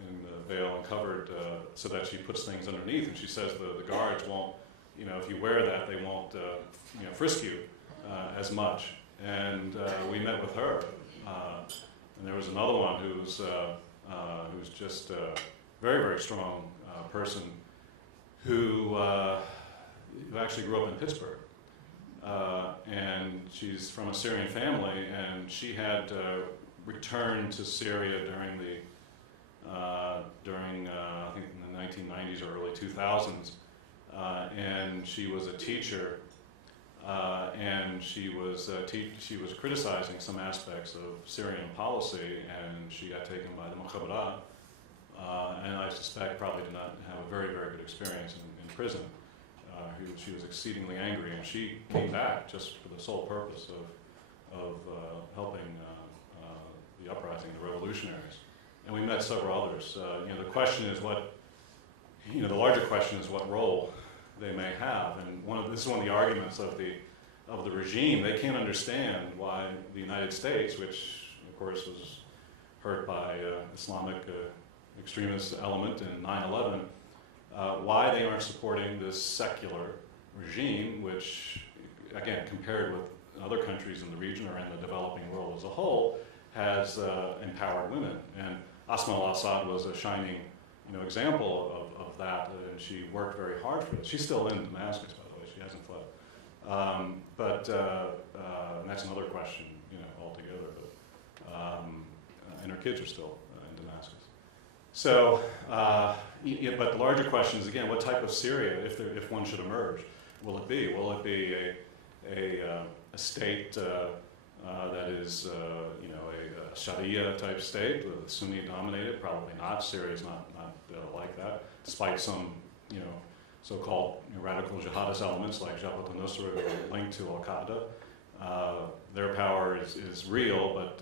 in the veil and covered, so that she puts things underneath. And she says the guards won't, if you wear that, they won't, frisk you as much. And we met with her, and there was another one who's just a very, very strong person who actually grew up in Pittsburgh. And she's from a Syrian family, and she had returned to Syria during I think in the 1990s or early 2000s, and she was a teacher, and she was criticizing some aspects of Syrian policy, and she got taken by the Mukhabarat, and I suspect probably did not have a very, very good experience in prison. She was exceedingly angry, and she came back just for the sole purpose of helping the uprising, the revolutionaries. And we met several others. The question is the larger question is what role they may have. And this is one of the arguments of the regime. They can't understand why the United States, which of course was hurt by Islamic extremist element in 9/11, why they aren't supporting this secular regime, which, again, compared with other countries in the region or in the developing world as a whole, has empowered women. And al-Asad was a shining, example of that, and she worked very hard for it. She's still in Damascus, by the way. She hasn't fled. And that's another question, altogether. And her kids are still in Damascus. So, but the larger question is, again, what type of Syria, if one should emerge, will it be? Will it be a state that is, a Sharia-type state, Sunni dominated? Probably not. Syria is not like that, despite some, so-called radical jihadist elements like Jabhat al-Nusra who are linked to al-Qaeda. Their power is real, but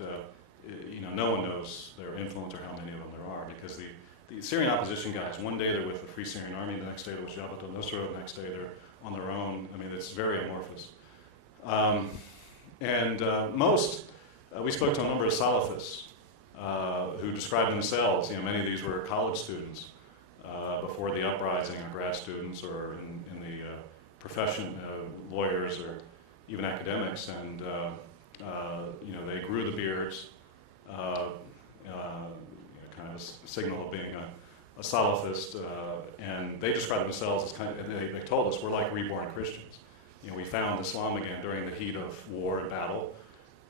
no one knows their influence or how many of them there are, because the Syrian opposition guys, one day they're with the Free Syrian Army, the next day they're with Jabhat al-Nusra, the next day they're on their own. I mean, it's very amorphous. We spoke to a number of Salafists who described themselves, many of these were college students before the uprising, or grad students, or in the profession, lawyers, or even academics, and they grew the beards, kind of a signal of being a Salafist, and they described themselves as they told us, we're like reborn Christians. We found Islam again during the heat of war and battle.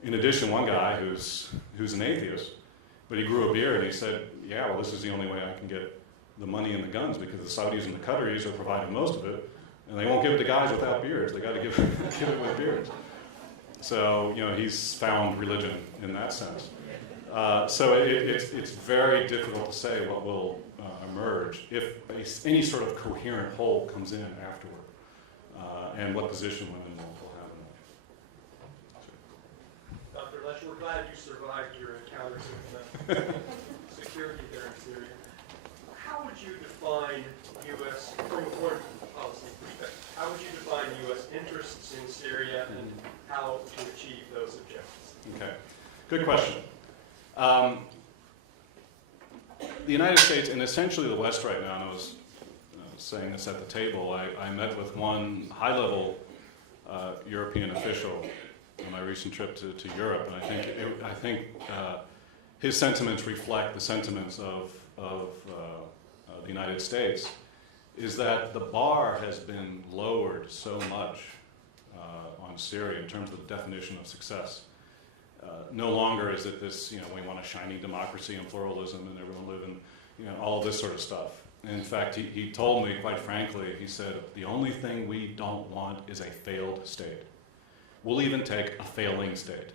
In addition, one guy who's an atheist, but he grew a beard, and he said, yeah, well, this is the only way I can get the money and the guns, because the Saudis and the Qataris are providing most of it, and they won't give it to guys without beards. They got to give it with beards. So, you know, he's found religion in that sense. So it's very difficult to say what will emerge if any sort of coherent whole comes in afterward, and what position women will have in that. Dr. Lesch, we're glad you survived your encounters with security there in Syria. How would you define U.S., from a foreign policy perspective, how would you define U.S. interests in Syria and how to achieve those objectives? Okay, good question. The United States, and essentially the West right now, and I was saying this at the table, I met with one high-level European official on my recent trip to Europe, and I think his sentiments reflect the sentiments of the United States, is that the bar has been lowered so much on Syria in terms of the definition of success. No longer is it this, you know, we want a shining democracy and pluralism and everyone live in, you know, all of this sort of stuff. In fact, he told me, quite frankly, he said, the only thing we don't want is a failed state. We'll even take a failing state.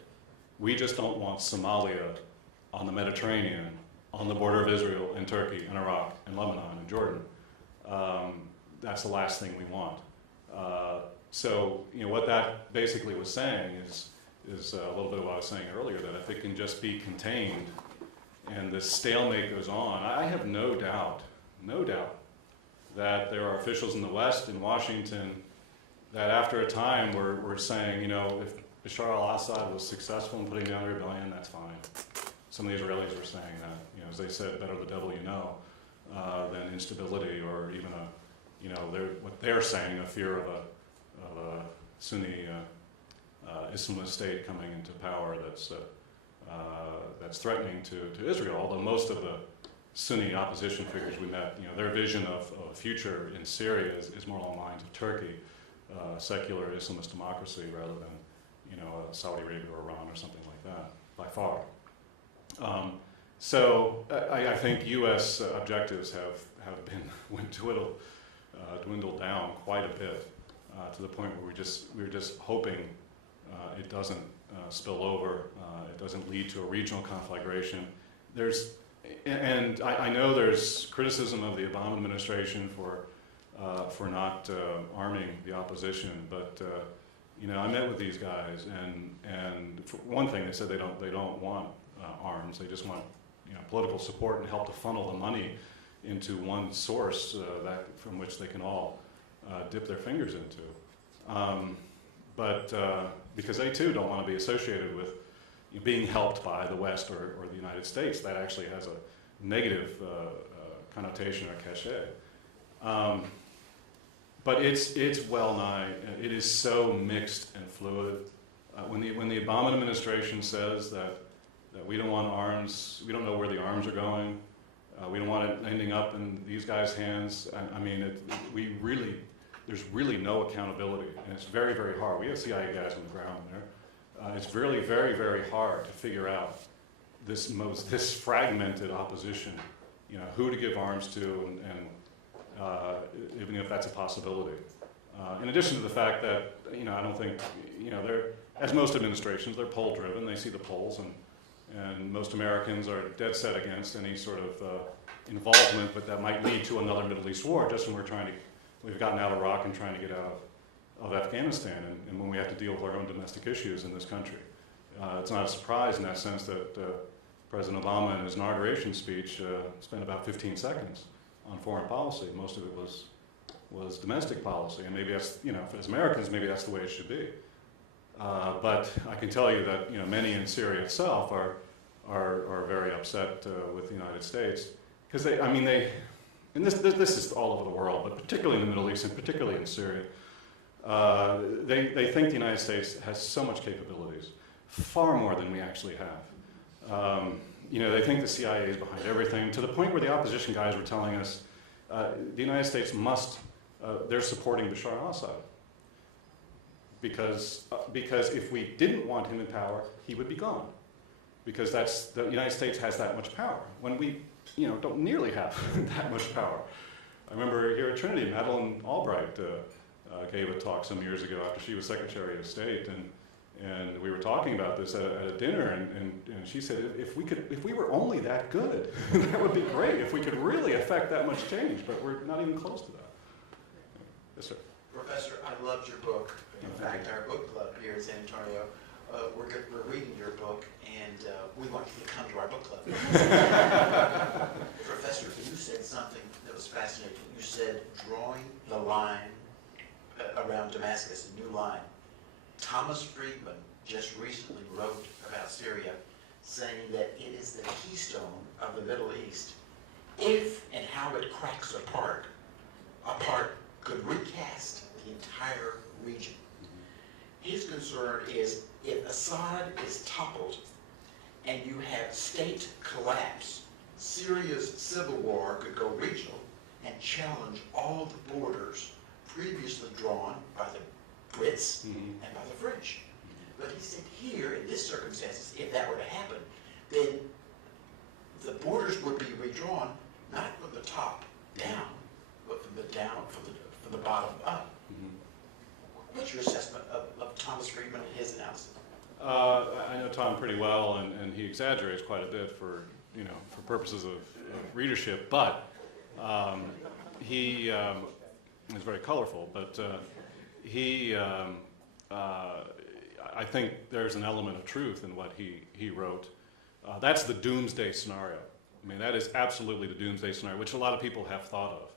We just don't want Somalia on the Mediterranean, on the border of Israel and Turkey and Iraq and Lebanon and Jordan. That's the last thing we want. So, you know, what that basically was saying is a little bit of what I was saying earlier, that if it can just be contained and this stalemate goes on, I have no doubt that there are officials in the West, in Washington, that after a time were saying, you know, if Bashar al-Assad was successful in putting down the rebellion, that's fine. Some of the Israelis were saying that, you know, as they said, better the devil you know than instability, or even a, you know, what they're saying, a fear of a Sunni Islamist state coming into power that's threatening to Israel. Although most of the Sunni opposition figures we met, you know, their vision of a future in Syria is more along the lines of Turkey, secular Islamist democracy, rather than, you know, Saudi Arabia or Iran or something like that, by far. So I think U.S. objectives have been dwindled down quite a bit to the point where we're just hoping it doesn't spill over, it doesn't lead to a regional conflagration. And I know there's criticism of the Obama administration for not arming the opposition, but you know, I met with these guys, and for one thing, they said they don't want arms. They just want, you know, political support and help to funnel the money into one source from which they can all dip their fingers into. Because they too don't want to be associated with being helped by the West or the United States. That actually has a negative connotation or cachet. But it's well nigh, it is so mixed and fluid. When the Obama administration says that we don't want arms, we don't know where the arms are going, we don't want it ending up in these guys' hands, I mean, there's really no accountability, and it's very, very hard. We have CIA guys on the ground there. It's really very, very hard to figure out this fragmented opposition, you know, who to give arms to, and even if that's a possibility. In addition to the fact that, you know, I don't think, you know, as most administrations, they're poll-driven. They see the polls, and most Americans are dead set against any sort of involvement, but that might lead to another Middle East war, just when we've gotten out of Iraq and trying to get out of Afghanistan, and when we have to deal with our own domestic issues in this country. It's not a surprise in that sense that President Obama in his inauguration speech spent about 15 seconds on foreign policy. Most of it was domestic policy, and maybe that's, you know, as Americans, maybe that's the way it should be. But I can tell you that, you know, many in Syria itself are very upset with the United States, because and this is all over the world, but particularly in the Middle East and particularly in Syria, they think the United States has so much capabilities, far more than we actually have. You know, they think the CIA is behind everything, to the point where the opposition guys were telling us the United States they're supporting Bashar al-Assad. Because if we didn't want him in power, he would be gone. Because the United States has that much power, when we, you know, don't nearly have that much power. I remember here at Trinity, Madeleine Albright gave a talk some years ago after she was Secretary of State, And we were talking about this at a dinner, and she said, if we were only that good, that would be great. If we could really affect that much change, but we're not even close to that. Yes, sir. Professor, I loved your book. In fact, our book club here in San Antonio, we're reading your book, and we want you to come to our book club. Professor, you said something that was fascinating. You said drawing the line around Damascus, a new line. Thomas Friedman just recently wrote about Syria, saying that it is the keystone of the Middle East. If and how it cracks apart could recast the entire region. His concern is if Assad is toppled and you have state collapse, Syria's civil war could go regional and challenge all the borders previously drawn by the Brits and by the French. But he said here, in this circumstances, if that were to happen, then the borders would be redrawn not from the top down, but from the bottom up. What's your assessment of Thomas Friedman and his analysis? I know Tom pretty well, and he exaggerates quite a bit for purposes of readership, but he is very colorful. But I think there's an element of truth in what he wrote. That's the doomsday scenario. I mean, that is absolutely the doomsday scenario, which a lot of people have thought of.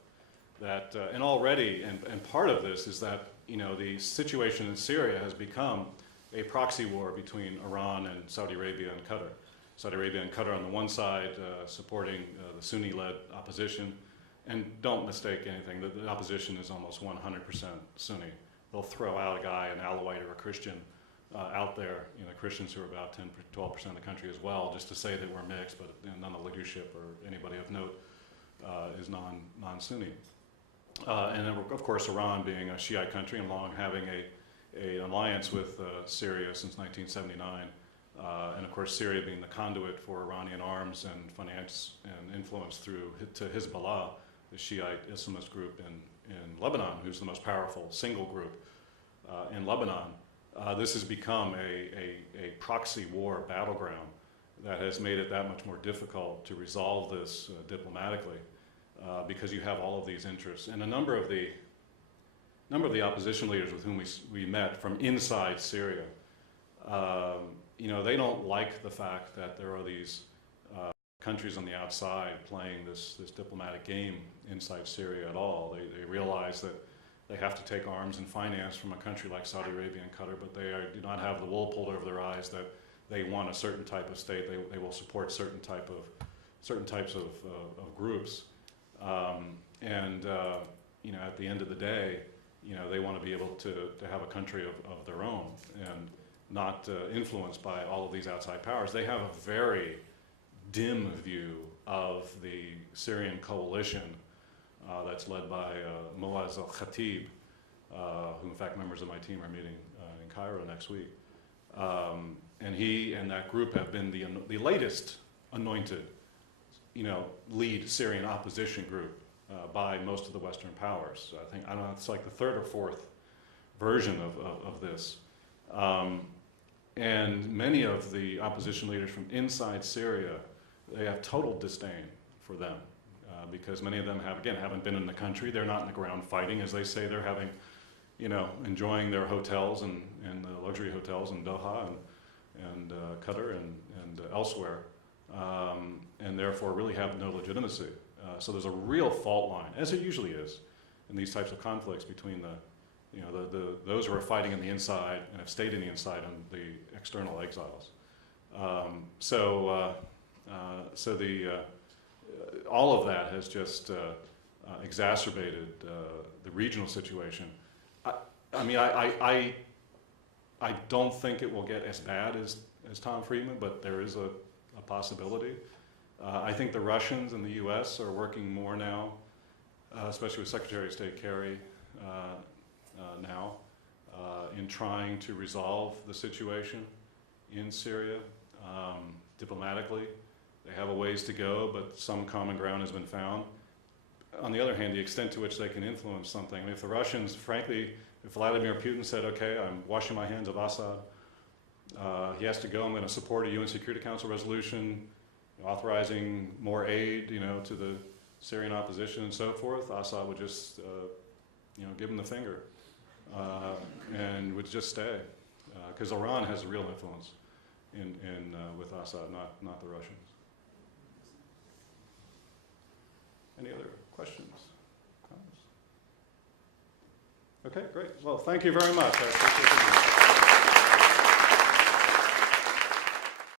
That and already, and part of this is that the situation in Syria has become a proxy war between Iran and Saudi Arabia and Qatar. Saudi Arabia and Qatar on the one side supporting the Sunni-led opposition, and don't mistake anything, the opposition is almost 100% Sunni. They'll throw out a guy, an Alawite or a Christian, out there, Christians who are about 10-12% of the country as well, just to say that we're mixed, but none of the leadership or anybody of note is non-Sunni. And then, of course, Iran being a Shiite country and long having an alliance with Syria since 1979, and of course Syria being the conduit for Iranian arms and finance and influence through to Hezbollah, the Shiite Islamist group in Lebanon, who's the most powerful single group in Lebanon. This has become a proxy war battleground that has made it that much more difficult to resolve this diplomatically. Because you have all of these interests, and a number of the opposition leaders with whom we met from inside Syria, they don't like the fact that there are these countries on the outside playing this diplomatic game inside Syria at all. They realize that they have to take arms and finance from a country like Saudi Arabia and Qatar, but they do not have the wool pulled over their eyes that they want a certain type of state. They will support certain types of groups. At the end of the day, they want to be able to have a country of their own and not influenced by all of these outside powers. They have a very dim view of the Syrian coalition that's led by Muaz al-Khatib, who in fact members of my team are meeting in Cairo next week. And he and that group have been the latest anointed lead Syrian opposition group by most of the Western powers. So I don't know, it's like the third or fourth version of this. And many of the opposition leaders from inside Syria, they have total disdain for them because many of them haven't been in the country. They're not in the ground fighting, as they say. They're having, enjoying their hotels and the luxury hotels in Doha and Qatar and elsewhere. And therefore really have no legitimacy. So there's a real fault line, as it usually is, in these types of conflicts between those who are fighting in the inside and have stayed in the inside and the external exiles. All of that has just exacerbated the regional situation. I don't think it will get as bad as Tom Friedman, but there is a possibility. I think the Russians and the U.S. are working more now, especially with Secretary of State Kerry now, in trying to resolve the situation in Syria diplomatically. They have a ways to go, but some common ground has been found. On the other hand, the extent to which they can influence something. I mean, if the Russians, frankly, if Vladimir Putin said, okay, I'm washing my hands of Assad, He has to go. I'm going to support a UN Security Council resolution authorizing more aid, to the Syrian opposition and so forth. Assad would just, give him the finger and would just stay, because Iran has a real influence with Assad, not the Russians. Any other questions? Comments? Okay, great. Well, thank you very much. I appreciate it.